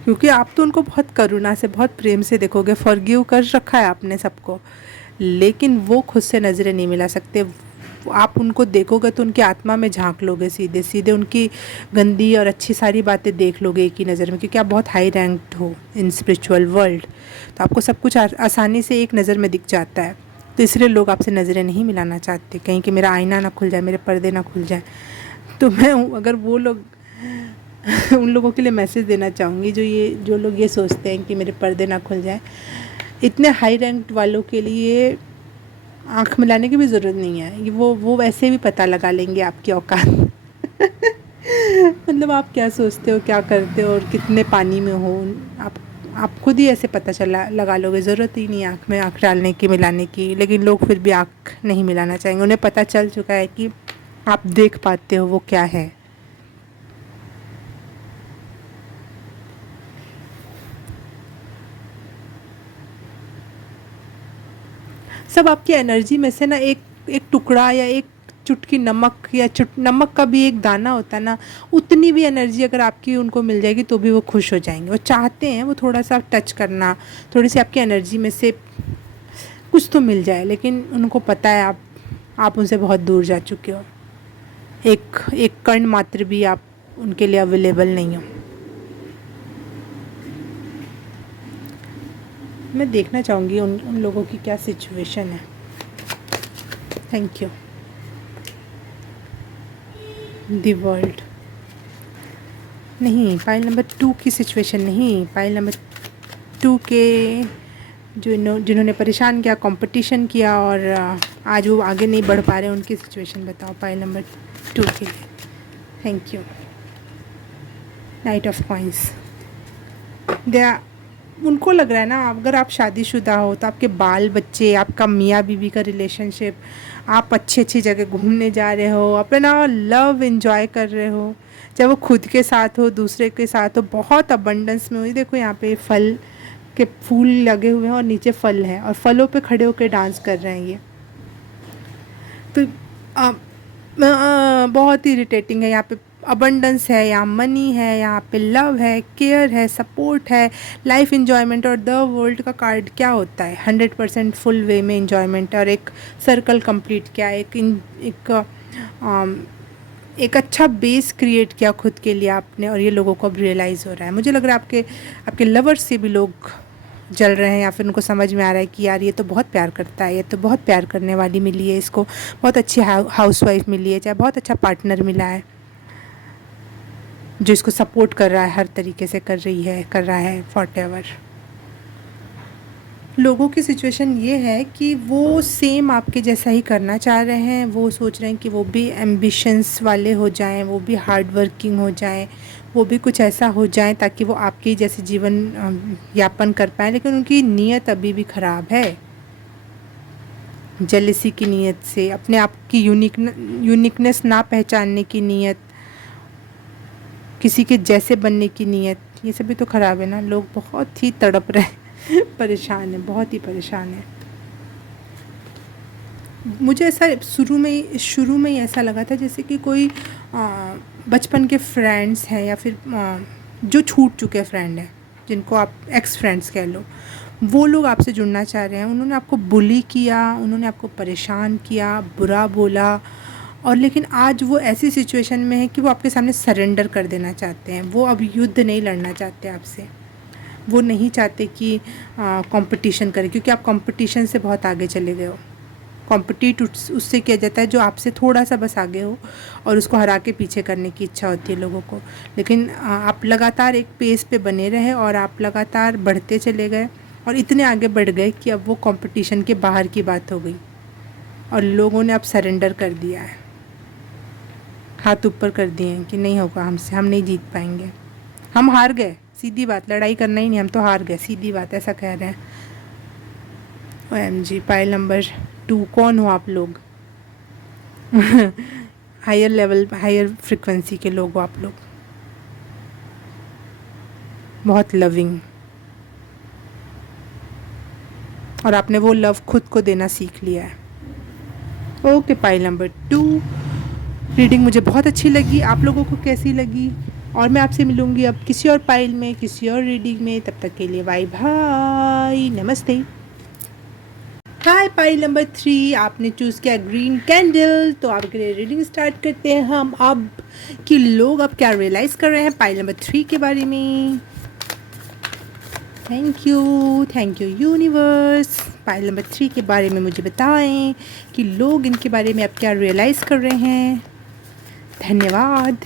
क्योंकि आप तो उनको बहुत करुणा से, बहुत प्रेम से देखोगे, फॉरगिव कर रखा है आपने सबको, लेकिन वो खुद से नज़रें नहीं मिला सकते। आप उनको देखोगे तो उनकी आत्मा में झांक लोगे, सीधे सीधे उनकी गंदी और अच्छी सारी बातें देख लोगे एक ही नज़र में, क्योंकि आप बहुत हाई रैंक्ड हो इन स्पिरिचुअल वर्ल्ड। तो आपको सब कुछ आसानी से एक नज़र में दिख जाता है, तो इसलिए लोग आपसे नज़रें नहीं मिलाना चाहते, कहीं कि मेरा आईना ना खुल जाए, मेरे पर्दे ना खुल जाए। तो मैं अगर वो लोग उन लोगों के लिए मैसेज देना चाहूँगी जो लोग ये सोचते हैं कि मेरे पर्दे ना खुल जाए। इतने हाई रैंक्ड वालों के लिए आँख मिलाने की भी ज़रूरत नहीं है, वो वैसे भी पता लगा लेंगे आपकी औकात मतलब आप क्या सोचते हो, क्या करते हो और कितने पानी में हो, आप खुद ही ऐसे पता चला लगा लोगे। ज़रूरत ही नहीं आँख में आँख डालने की, मिलाने की। लेकिन लोग फिर भी आँख नहीं मिलाना चाहेंगे, उन्हें पता चल चुका है कि आप देख पाते हो वो क्या है। सब आपकी एनर्जी में से ना एक एक टुकड़ा या एक चुटकी नमक या नमक का भी एक दाना होता है ना, उतनी भी एनर्जी अगर आपकी उनको मिल जाएगी तो भी वो खुश हो जाएंगे। वो चाहते हैं वो थोड़ा सा टच करना, थोड़ी सी आपकी एनर्जी में से कुछ तो मिल जाए, लेकिन उनको पता है आप उनसे बहुत दूर जा चुके हो। एक एक कण मात्र भी आप उनके लिए अवेलेबल नहीं हो। मैं देखना चाहूँगी उन लोगों की क्या सिचुएशन है। Thank you. द वर्ल्ड नहीं, पाइल नंबर 2 की सिचुएशन नहीं, पाइल नंबर 2 के जिन्होंने परेशान किया, कंपटीशन किया और आज वो आगे नहीं बढ़ पा रहे, उनकी सिचुएशन बताओ पाइल नंबर 2 के लिए। Thank you. Night of coins. उनको लग रहा है ना, अगर आप शादीशुदा हो तो आपके बाल बच्चे, आपका मियाँ बीवी का रिलेशनशिप, आप अच्छी अच्छी जगह घूमने जा रहे हो, अपना लव एंजॉय कर रहे हो, चाहे वो खुद के साथ हो, दूसरे के साथ हो, बहुत अबंडेंस में हो। देखो यहाँ पे फल के फूल लगे हुए हैं और नीचे फल हैं, और फलों पे खड़े होकर डांस कर रहे हैं ये। तो बहुत ही इरिटेटिंग है। यहाँ पे अबंडेंस है, यहाँ मनी है, यहाँ पे लव है, केयर है, सपोर्ट है, लाइफ एंजॉयमेंट। और द वर्ल्ड का कार्ड क्या होता है? 100% फुल वे में एंजॉयमेंट और एक सर्कल कंप्लीट किया, एक अच्छा बेस क्रिएट किया खुद के लिए आपने, और ये लोगों को अब रियलाइज़ हो रहा है। मुझे लग रहा है आपके लवर्स से भी लोग जल रहे हैं, या फिर उनको समझ में आ रहा है कि यार ये तो बहुत प्यार करता है, ये तो बहुत प्यार करने वाली मिली है, इसको बहुत अच्छी हाउसवाइफ मिली है, चाहे बहुत अच्छा पार्टनर मिला है जो इसको सपोर्ट कर रहा है, हर तरीके से कर रहा है व्हाटएवर। लोगों की सिचुएशन ये है कि वो सेम आपके जैसा ही करना चाह रहे हैं। वो सोच रहे हैं कि वो भी एम्बिशंस वाले हो जाएं, वो भी हार्ड वर्किंग हो जाएं, वो भी कुछ ऐसा हो जाएं ताकि वो आपके जैसे जीवन यापन कर पाएँ। लेकिन उनकी नीयत अभी भी ख़राब है। जेलिसी की नीयत से, अपने आप की यूनिकनेस ना पहचानने की नीयत, किसी के जैसे बनने की नीयत, ये सभी तो ख़राब है ना। लोग बहुत ही तड़प रहे हैं परेशान हैं, बहुत ही परेशान हैं। मुझे ऐसा शुरू में ही ऐसा लगा था जैसे कि कोई बचपन के फ्रेंड्स हैं या फिर जो छूट चुके फ्रेंड हैं, जिनको आप एक्स फ्रेंड्स कह लो, वो लोग आपसे जुड़ना चाह रहे हैं। उन्होंने आपको बुली किया, उन्होंने आपको परेशान किया, बुरा बोला, और लेकिन आज वो ऐसी सिचुएशन में है कि वो आपके सामने सरेंडर कर देना चाहते हैं। वो अब युद्ध नहीं लड़ना चाहते आपसे। वो नहीं चाहते कि कंपटीशन करें, क्योंकि आप कंपटीशन से बहुत आगे चले गए हो। कॉम्पिटिट उससे किया जाता है जो आपसे थोड़ा सा बस आगे हो, और उसको हरा के पीछे करने की इच्छा होती है लोगों को। लेकिन आप लगातार एक पेस पे बने रहे और आप लगातार बढ़ते चले गए, और इतने आगे बढ़ गए कि अब वो कंपटीशन के बाहर की बात हो गई और लोगों ने अब सरेंडर कर दिया है, हाथ ऊपर कर दिए हैं कि नहीं होगा हमसे, हम नहीं जीत पाएंगे, हम हार गए, सीधी बात, लड़ाई करना ही नहीं, हम तो हार गए, सीधी बात, ऐसा कह रहे हैं। OMG, पाइल नंबर 2, कौन हो आप लोग? हायर लेवल, हायर फ्रिक्वेंसी के लोग हो आप लोग, बहुत लविंग, और आपने वो लव खुद को देना सीख लिया है। ओके, पाइल नंबर 2, रीडिंग मुझे बहुत अच्छी लगी। आप लोगों को कैसी लगी? और मैं आपसे मिलूँगी अब किसी और पाइल में, किसी और रीडिंग में। तब तक के लिए बाय बाय, नमस्ते। हाय, पाइल नंबर 3, आपने चूज़ किया ग्रीन कैंडल। तो आपके लिए रीडिंग स्टार्ट करते हैं हम अब, कि लोग अब क्या रियलाइज़ कर रहे हैं पाइल नंबर 3 के बारे में। Thank you universe. Pile number 3 के बारे में मुझे बताएं कि लोग इनके बारे में अब क्या रियलाइज़ कर रहे हैं। धन्यवाद।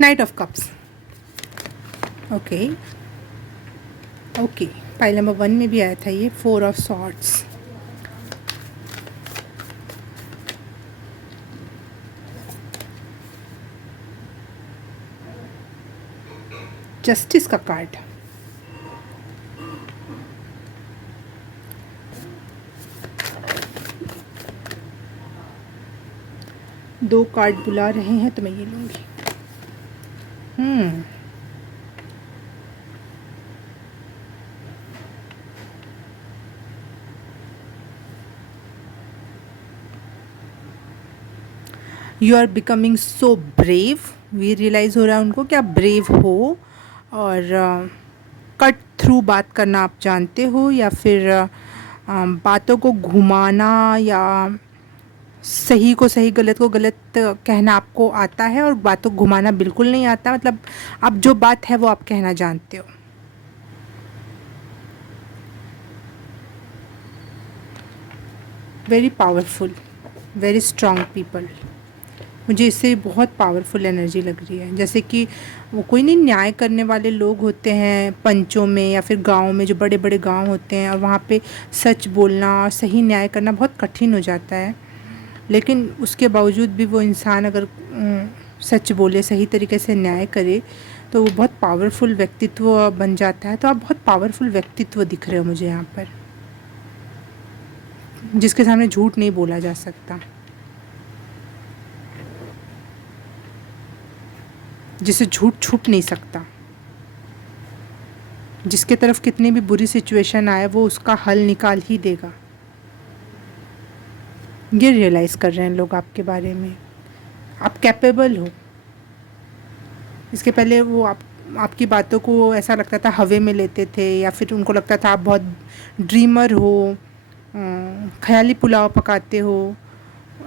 Knight of cups, okay, pile number 1 में भी आया था ये, 4 ऑफ सॉर्ड्स। जस्टिस का कार्ड, दो कार्ड बुला रहे हैं तो मैं ये लूँगी। You are becoming so brave. ये रियलाइज़ हो रहा है उनको कि आप ब्रेव हो, और कट थ्रू बात करना आप जानते हो, या फिर बातों को घुमाना, या सही को सही, गलत को गलत कहना आपको आता है, और बातों को घुमाना बिल्कुल नहीं आता। मतलब आप जो बात है वो आप कहना जानते हो। Very powerful, very strong people. मुझे इससे बहुत पावरफुल एनर्जी लग रही है, जैसे कि वो कोई नहीं, न्याय करने वाले लोग होते हैं पंचों में या फिर गाँव में, जो बड़े बड़े गाँव होते हैं, और वहाँ पे सच बोलना और सही न्याय करना बहुत कठिन हो जाता है। लेकिन उसके बावजूद भी वो इंसान अगर सच बोले, सही तरीके से न्याय करे, तो वो बहुत पावरफुल व्यक्तित्व बन जाता है। तो आप बहुत पावरफुल व्यक्तित्व दिख रहे हो मुझे यहाँ पर, जिसके सामने झूठ नहीं बोला जा सकता, जिसे झूठ छुप नहीं सकता, जिसके तरफ कितनी भी बुरी सिचुएशन आए वो उसका हल निकाल ही देगा। ये रियलाइज़ कर रहे हैं लोग आपके बारे में, आप कैपेबल हो। इसके पहले वो आपकी बातों को ऐसा लगता था हवा में लेते थे, या फिर उनको लगता था आप बहुत ड्रीमर हो, ख्याली पुलाव पकाते हो।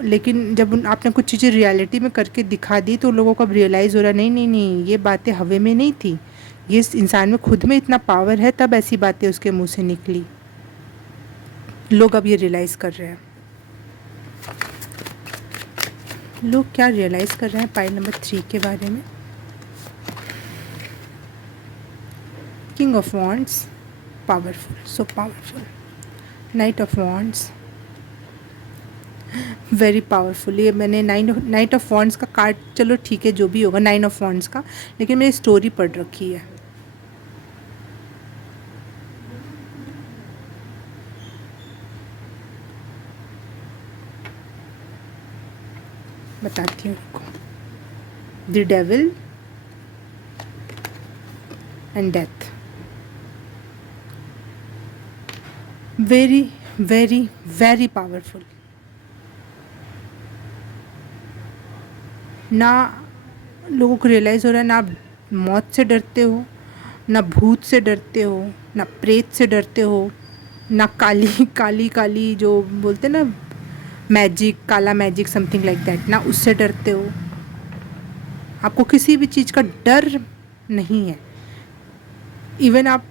लेकिन जब आपने कुछ चीज़ें रियलिटी में करके दिखा दी, तो लोगों को अब रियलाइज़ हो रहा, नहीं नहीं नहीं, ये बातें हवा में नहीं थी, ये इस इंसान में खुद में इतना पावर है, तब ऐसी बातें उसके मुंह से निकली। लोग अब ये रियलाइज़ कर रहे हैं। लोग क्या रियलाइज़ कर रहे हैं पाइल नंबर 3 के बारे में। King of wands, powerful, so powerful. Night of wands, very powerful. ये मैंने नाइट ऑफ वॉन्ड्स का कार्ड, चलो ठीक है जो भी होगा, 9 ऑफ वॉन्ड्स का, लेकिन मैंने स्टोरी पढ़ रखी है। बताती हूँ आपको। The devil and death. Very very very powerful. ना लोगों को रियलाइज़ हो रहा है, ना आप मौत से डरते हो, ना भूत से डरते हो, ना प्रेत से डरते हो, ना काली काली काली जो बोलते हैं ना, मैजिक, काला मैजिक, समथिंग लाइक दैट, ना उससे डरते हो। आपको किसी भी चीज़ का डर नहीं है। इवन आप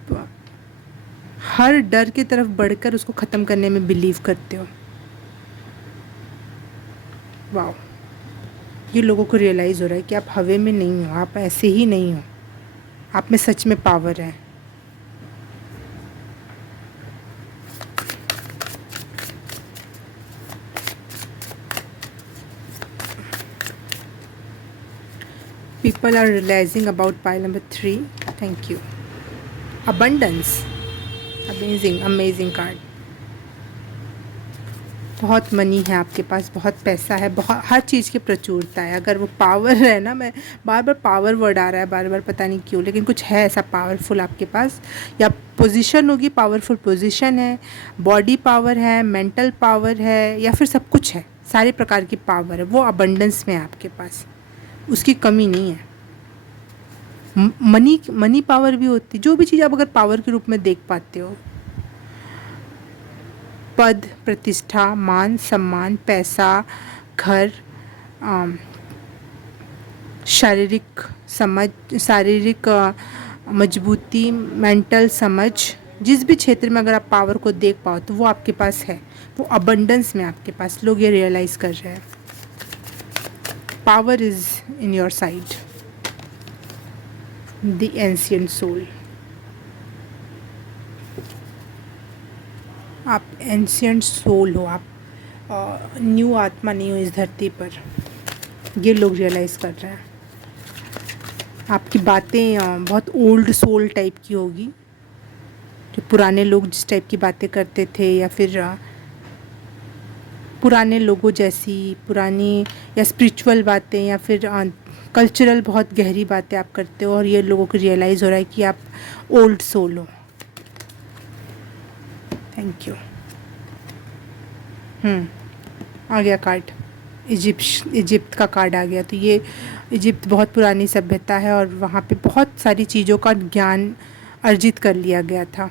हर डर की तरफ बढ़कर उसको ख़त्म करने में बिलीव करते हो। वाह, ये लोगों को रियलाइज़ हो रहा है कि आप हवा में नहीं हो, आप ऐसे ही नहीं हो, आप में सच में पावर है। People are realizing about pile number 3. Thank you. Abundance. Amazing, amazing card. बहुत मनी है आपके पास, बहुत पैसा है, बहुत हर चीज़ की प्रचुरता है। अगर वो पावर है ना, मैं बार बार पावर वर्ड आ रहा है बार बार, पता नहीं क्यों, लेकिन कुछ है ऐसा पावरफुल आपके पास। या पोजीशन होगी, पावरफुल पोजीशन है, बॉडी पावर है, मेंटल पावर है, या फिर सब कुछ है, सारे प्रकार की पावर है। वो अबंडेंस में है आपके पास, उसकी कमी नहीं है। मनी पावर भी होती, जो भी चीज़ आप अगर पावर के रूप में देख पाते हो, पद, प्रतिष्ठा, मान सम्मान, पैसा, घर, शारीरिक समझ, शारीरिक मजबूती, मेंटल समझ, जिस भी क्षेत्र में अगर आप पावर को देख पाओ तो वो आपके पास है, वो अबंडेंस में आपके पास। लोग ये रियलाइज़ कर रहे हैं, power is in your side. The ancient soul. आप एंशिएंट सोल हो, आप न्यू आत्मा नहीं हो इस धरती पर, ये लोग रियलाइज़ कर रहे हैं। आपकी बातें बहुत ओल्ड सोल टाइप की होगी, जो पुराने लोग जिस टाइप की बातें करते थे, या फिर पुराने लोगों जैसी पुरानी या स्पिरिचुअल बातें, या फिर कल्चरल बहुत गहरी बातें आप करते हो, और ये लोगों को रियलाइज़ हो रहा है कि आप ओल्ड सोल हो। Thank you. आ गया कार्ड, इजिप्ट का कार्ड आ गया। तो ये इजिप्ट बहुत पुरानी सभ्यता है, और वहाँ पे बहुत सारी चीज़ों का ज्ञान अर्जित कर लिया गया था।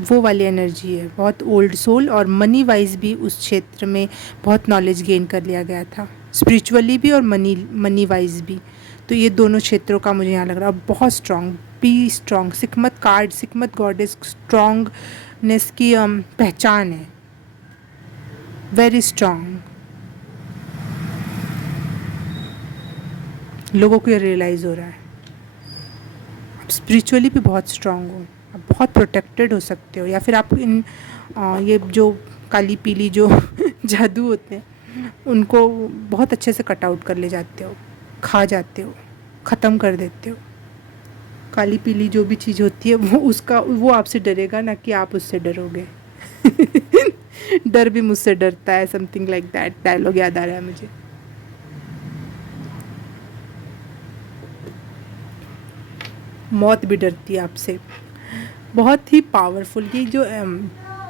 वो वाली एनर्जी है, बहुत ओल्ड सोल, और मनी वाइज भी उस क्षेत्र में बहुत नॉलेज गेन कर लिया गया था, स्पिरिचुअली भी और मनी वाइज भी। तो ये दोनों क्षेत्रों का मुझे यहाँ लग रहा है बहुत स्ट्रॉन्ग। बी स्ट्रॉन्ग, सिकमत कार्ड, सिकमत गॉडेस स्ट्रॉन्गनेस की पहचान है, वेरी स्ट्रॉन्ग। लोगों को ये रियलाइज़ हो रहा है, आप स्पिरिचुअली भी बहुत स्ट्रॉन्ग हो, आप बहुत प्रोटेक्टेड हो सकते हो, या फिर आप इन ये जो काली पीली जो जादू होते हैं उनको बहुत अच्छे से कट आउट कर ले जाते हो, खा जाते हो, ख़त्म कर देते हो। काली पीली जो भी चीज़ होती है वो आपसे डरेगा, ना कि आप उससे डरोगे। डर भी मुझसे डरता है, समथिंग लाइक दैट डायलॉग याद आ रहा है मुझे। मौत भी डरती है आपसे, बहुत ही पावरफुल। ये जो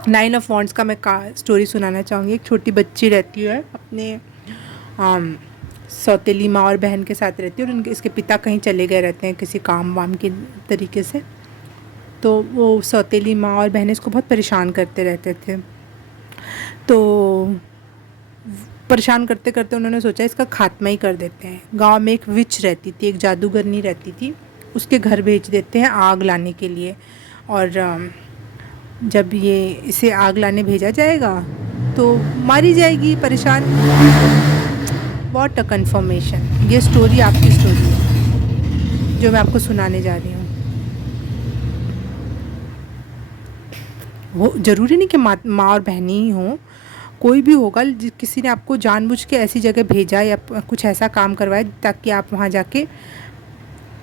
9 ऑफ वॉन्ड्स का मैं स्टोरी सुनाना चाहूँगी। एक छोटी बच्ची रहती है, अपने सौतेली माँ और बहन के साथ रहती है, और उनके इसके पिता कहीं चले गए रहते हैं किसी काम वाम के तरीके से। तो वो सौतेली माँ और बहन इसको बहुत परेशान करते रहते थे। तो परेशान करते करते उन्होंने सोचा इसका खात्मा ही कर देते हैं। गांव में एक विच रहती थी, एक जादूगरनी रहती थी, उसके घर भेज देते हैं आग लाने के लिए। और जब ये इसे आग लाने भेजा जाएगा तो मारी जाएगी, परेशान। What a conformation. ये स्टोरी आपकी स्टोरी है जो मैं आपको सुनाने जा रही हूँ। वो ज़रूरी नहीं कि माँ और बहन ही हों, कोई भी होगा, किसी ने आपको जानबूझ के ऐसी जगह भेजा या कुछ ऐसा काम करवाया ताकि आप वहाँ जाके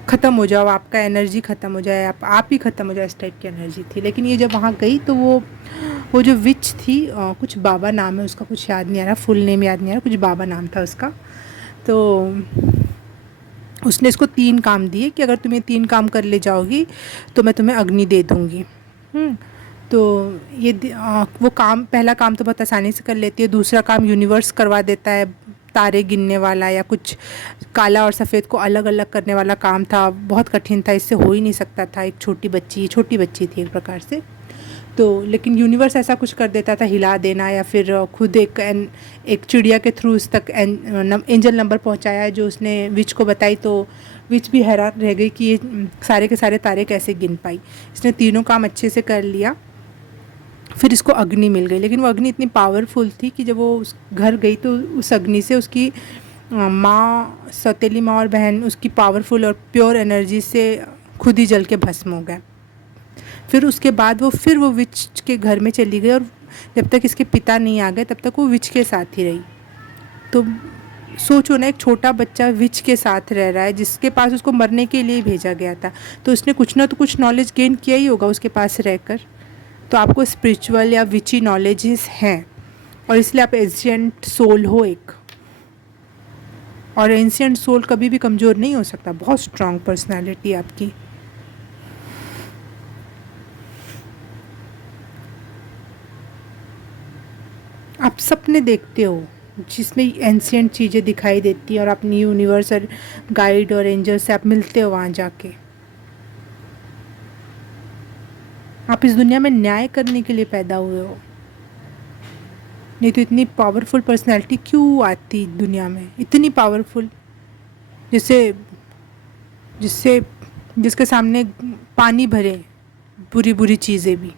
ख़त्म हो जाओ, आपका एनर्जी ख़त्म हो जाए, आप ही ख़त्म हो जाए, इस टाइप की एनर्जी थी। लेकिन ये जब वहाँ गई तो वो वो जो विच थी कुछ बाबा नाम है उसका, कुछ याद नहीं आ रहा, फुल नेम याद नहीं आ रहा, कुछ बाबा नाम था उसका। तो उसने इसको 3 काम दिए कि अगर तुम ये 3 काम कर ले जाओगी तो मैं तुम्हें अग्नि दे दूँगी। तो वो काम, पहला काम तो बहुत आसानी से कर लेती है, दूसरा काम यूनिवर्स करवा देता है, तारे गिनने वाला या कुछ काला और सफ़ेद को अलग अलग करने वाला काम था, बहुत कठिन था, इससे हो ही नहीं सकता था। एक छोटी बच्ची थी एक प्रकार से। तो लेकिन यूनिवर्स ऐसा कुछ कर देता था, हिला देना या फिर खुद एक चिड़िया के थ्रू उस तक एंजल नंबर पहुंचाया जो उसने विच को बताई। तो विच भी हैरान रह गई कि ये सारे के सारे तारे कैसे गिन पाई। इसने तीनों काम अच्छे से कर लिया। फिर इसको अग्नि मिल गई, लेकिन वो अग्नि इतनी पावरफुल थी कि जब वो उस घर गई तो उस अग्नि से उसकी माँ, सौतेली माँ और बहन उसकी पावरफुल और प्योर एनर्जी से खुद ही जल के भस्म हो गए। फिर उसके बाद वो विच के घर में चली गई, और जब तक इसके पिता नहीं आ गए तब तक वो विच के साथ ही रही। तो सोचो ना, एक छोटा बच्चा विच के साथ रह रहा है जिसके पास उसको मरने के लिए भेजा गया था, तो उसने कुछ ना तो कुछ नॉलेज गेन किया ही होगा उसके पास रहकर। तो आपको स्पिरिचुअल या विची नॉलेजेस हैं, और इसलिए आप एंशिएंट सोल हो एक। और एंशिएंट सोल कभी भी कमज़ोर नहीं हो सकता, बहुत स्ट्रांग पर्सनालिटी आपकी। आप सपने देखते हो जिसमें एंशिएंट चीज़ें दिखाई देती हैं, और अपनी यूनिवर्स और गाइड और एंजल से आप मिलते हो वहाँ जाके। आप इस दुनिया में न्याय करने के लिए पैदा हुए हो, नहीं तो इतनी पावरफुल पर्सनैलिटी क्यों आती दुनिया में, इतनी पावरफुल, जिससे जिससे जिसके सामने पानी भरे बुरी बुरी चीज़ें भी।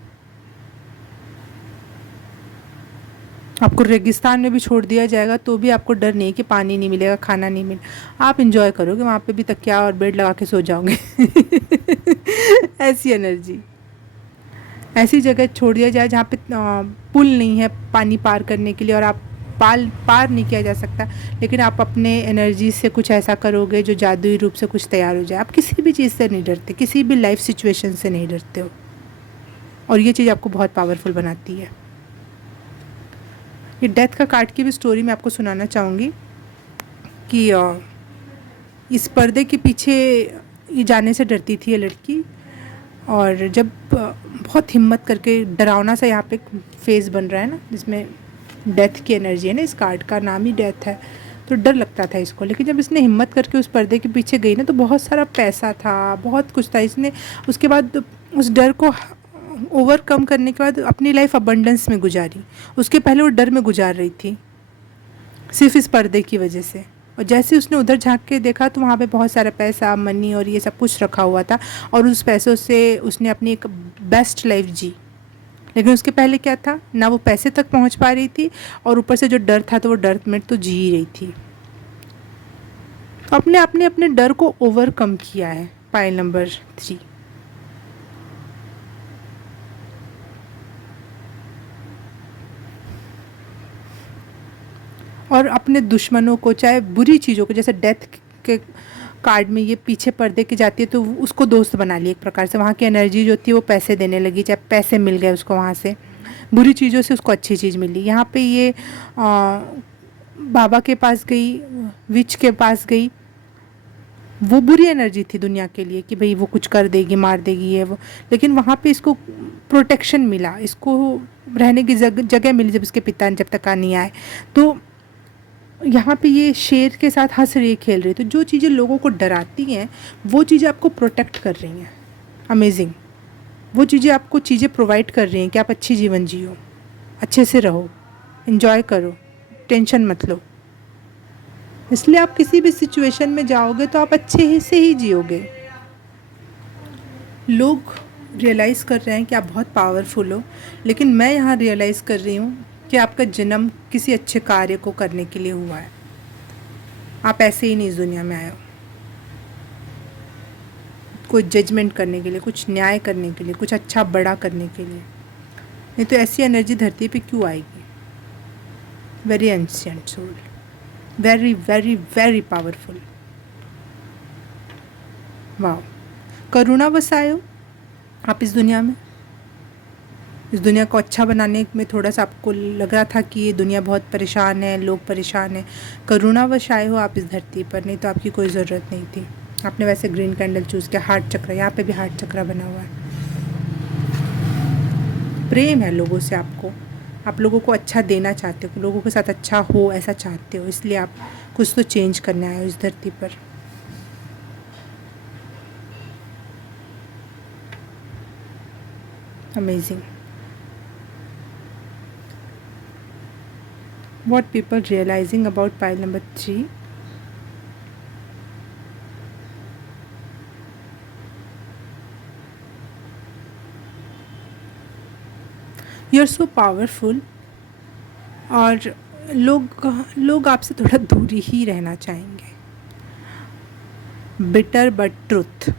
आपको रेगिस्तान में भी छोड़ दिया जाएगा तो भी आपको डर नहीं कि पानी नहीं मिलेगा, खाना नहीं मिलेगा, आप इंजॉय करोगे, वहाँ पे भी तकिया और बेड लगा के सो जाओगे। ऐसी एनर्जी। ऐसी जगह छोड़ दिया जाए जहाँ पे पुल नहीं है पानी पार करने के लिए, और आप पार नहीं किया जा सकता, लेकिन आप अपने एनर्जी से कुछ ऐसा करोगे जो जादुई रूप से कुछ तैयार हो जाए। आप किसी भी चीज़ से नहीं डरते, किसी भी लाइफ सिचुएशन से नहीं डरते हो, और ये चीज़ आपको बहुत पावरफुल बनाती है। ये डेथ का कार्ड की भी स्टोरी मैं आपको सुनाना चाहूँगी कि इस पर्दे के पीछे ये जाने से डरती थी ये लड़की, और जब बहुत हिम्मत करके, डरावना सा यहाँ पे फेस बन रहा है ना जिसमें डेथ की एनर्जी है ना, इस कार्ड का नाम ही डेथ है, तो डर लगता था इसको। लेकिन जब इसने हिम्मत करके उस पर्दे के पीछे गई ना, तो बहुत सारा पैसा था, बहुत कुछ था। इसने उसके बाद उस डर को ओवरकम करने के बाद अपनी लाइफ अबंडेंस में गुजारी। उसके पहले वो डर में गुजार रही थी सिर्फ इस पर्दे की वजह से। और जैसे उसने उधर झांक के देखा तो वहाँ पे बहुत सारा पैसा, मनी और ये सब कुछ रखा हुआ था, और उस पैसों से उसने अपनी एक बेस्ट लाइफ जी। लेकिन उसके पहले क्या था, ना वो पैसे तक पहुँच पा रही थी, और ऊपर से जो डर था तो वो डर में तो जी ही रही थी। तो आपने अपने डर को ओवरकम किया है, पाइल नंबर 3। और अपने दुश्मनों को, चाहे बुरी चीज़ों को, जैसे डेथ के कार्ड में ये पीछे पर्दे की जाती है, तो उसको दोस्त बना लिया एक प्रकार से। वहाँ की एनर्जी जो थी वो पैसे देने लगी, चाहे पैसे मिल गए उसको वहाँ से, बुरी चीज़ों से उसको अच्छी चीज़ मिली। यहाँ पे ये बाबा के पास गई, विच के पास गई, वो बुरी एनर्जी थी दुनिया के लिए कि भाई वो कुछ कर देगी, मार देगी ये वो, लेकिन वहाँ पे इसको प्रोटेक्शन मिला, इसको रहने की जगह मिली जब इसके पिता जब तक नहीं आए। तो यहाँ पे ये शेर के साथ हंस रही, खेल रही। तो जो चीज़ें लोगों को डराती हैं वो चीज़ें आपको प्रोटेक्ट कर रही हैं। अमेजिंग। वो चीज़ें आपको चीज़ें प्रोवाइड कर रही हैं कि आप अच्छी जीवन जियो, अच्छे से रहो, एंजॉय करो, टेंशन मत लो। इसलिए आप किसी भी सिचुएशन में जाओगे तो आप अच्छे ही से ही जियोगे। लोग रियलाइज़ कर रहे हैं कि आप बहुत पावरफुल हो, लेकिन मैं यहाँ रियलाइज़ कर रही हूँ कि आपका जन्म किसी अच्छे कार्य को करने के लिए हुआ है। आप ऐसे ही नहीं इस दुनिया में आए हो कोई जजमेंट करने के लिए, कुछ न्याय करने के लिए, कुछ अच्छा बड़ा करने के लिए। नहीं तो ऐसी एनर्जी धरती पे क्यों आएगी। Very ancient soul, very very very powerful. वाह, करुणा बस आए हो आप इस दुनिया में। इस दुनिया को अच्छा बनाने में थोड़ा सा आपको लग रहा था कि ये दुनिया बहुत परेशान है, लोग परेशान हैं, करुणावश आए हो आप इस धरती पर, नहीं तो आपकी कोई ज़रूरत नहीं थी। आपने वैसे ग्रीन कैंडल चूज़ किया, हार्ट चक्र, यहाँ पे भी हार्ट चक्र बना हुआ है। प्रेम है लोगों से आपको, आप लोगों को अच्छा देना चाहते हो, लोगों के साथ अच्छा हो ऐसा चाहते हो, इसलिए आप कुछ तो चेंज करने आए हो इस धरती पर। Amazing. What people realizing about pile number 3? You are so powerful। और लोग आपसे थोड़ा दूरी ही रहना चाहेंगे। Bitter but truth.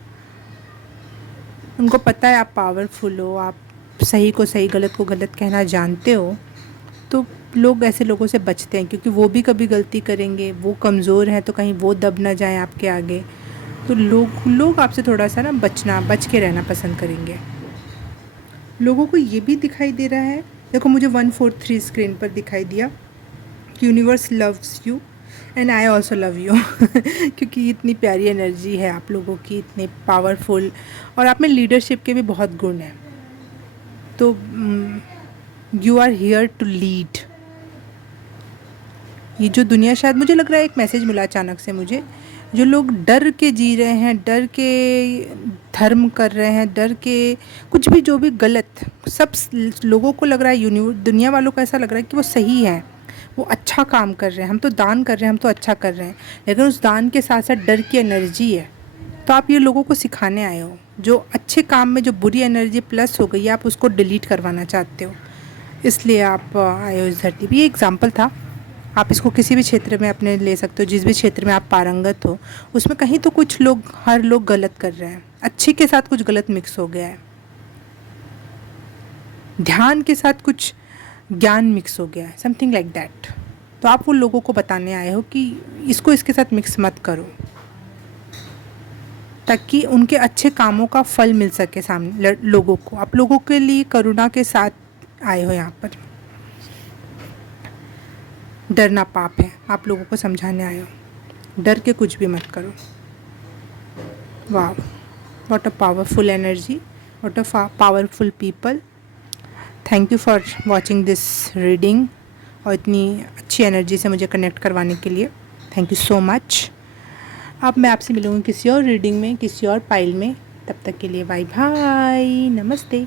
उनको पता है आप पावरफुल हो, आप सही को सही गलत को गलत कहना जानते हो, तो लोग ऐसे लोगों से बचते हैं, क्योंकि वो भी कभी गलती करेंगे, वो कमज़ोर हैं, तो कहीं वो दब ना जाए आपके आगे। तो लोग आपसे थोड़ा सा ना बच के रहना पसंद करेंगे। लोगों को ये भी दिखाई दे रहा है, देखो मुझे 143 स्क्रीन पर दिखाई दिया, universe loves you and I also love you. क्योंकि इतनी प्यारी एनर्जी है आप लोगों की, इतने पावरफुल, और आप में लीडरशिप के भी बहुत गुण हैं। तो you are here to lead. ये जो दुनिया, शायद मुझे लग रहा है एक मैसेज मिला अचानक से मुझे, जो लोग डर के जी रहे हैं, डर के धर्म कर रहे हैं, डर के कुछ भी, जो भी गलत, सब लोगों को लग रहा है, दुनिया वालों को ऐसा लग रहा है कि वो सही है, वो अच्छा काम कर रहे हैं, हम तो दान कर रहे हैं, हम तो अच्छा कर रहे हैं, लेकिन उस दान के साथ साथ डर की एनर्जी है। तो आप ये लोगों को सिखाने आए हो, जो अच्छे काम में जो बुरी एनर्जी प्लस हो गई है, आप उसको डिलीट करवाना चाहते हो, इसलिए आप आए हो इस धरती पर। ये एग्जाम्पल था, आप इसको किसी भी क्षेत्र में अपने ले सकते हो, जिस भी क्षेत्र में आप पारंगत हो उसमें कहीं तो कुछ लोग, हर लोग गलत कर रहे हैं, अच्छे के साथ कुछ गलत मिक्स हो गया है, ध्यान के साथ कुछ ज्ञान मिक्स हो गया है, समथिंग लाइक दैट। तो आप वो लोगों को बताने आए हो कि इसको इसके साथ मिक्स मत करो, ताकि उनके अच्छे कामों का फल मिल सके सामने लोगों को। आप लोगों के लिए करुणा के साथ आए हो यहाँ पर। डरना पाप है, आप लोगों को समझाने आए हो, डर के कुछ भी मत करो। वाह, what a powerful energy, what a powerful people. Thank you for watching this reading, और इतनी अच्छी एनर्जी से मुझे कनेक्ट करवाने के लिए थैंक यू सो मच। अब मैं आपसे मिलूँगी किसी और रीडिंग में, किसी और पाइल में, तब तक के लिए बाय बाय, नमस्ते।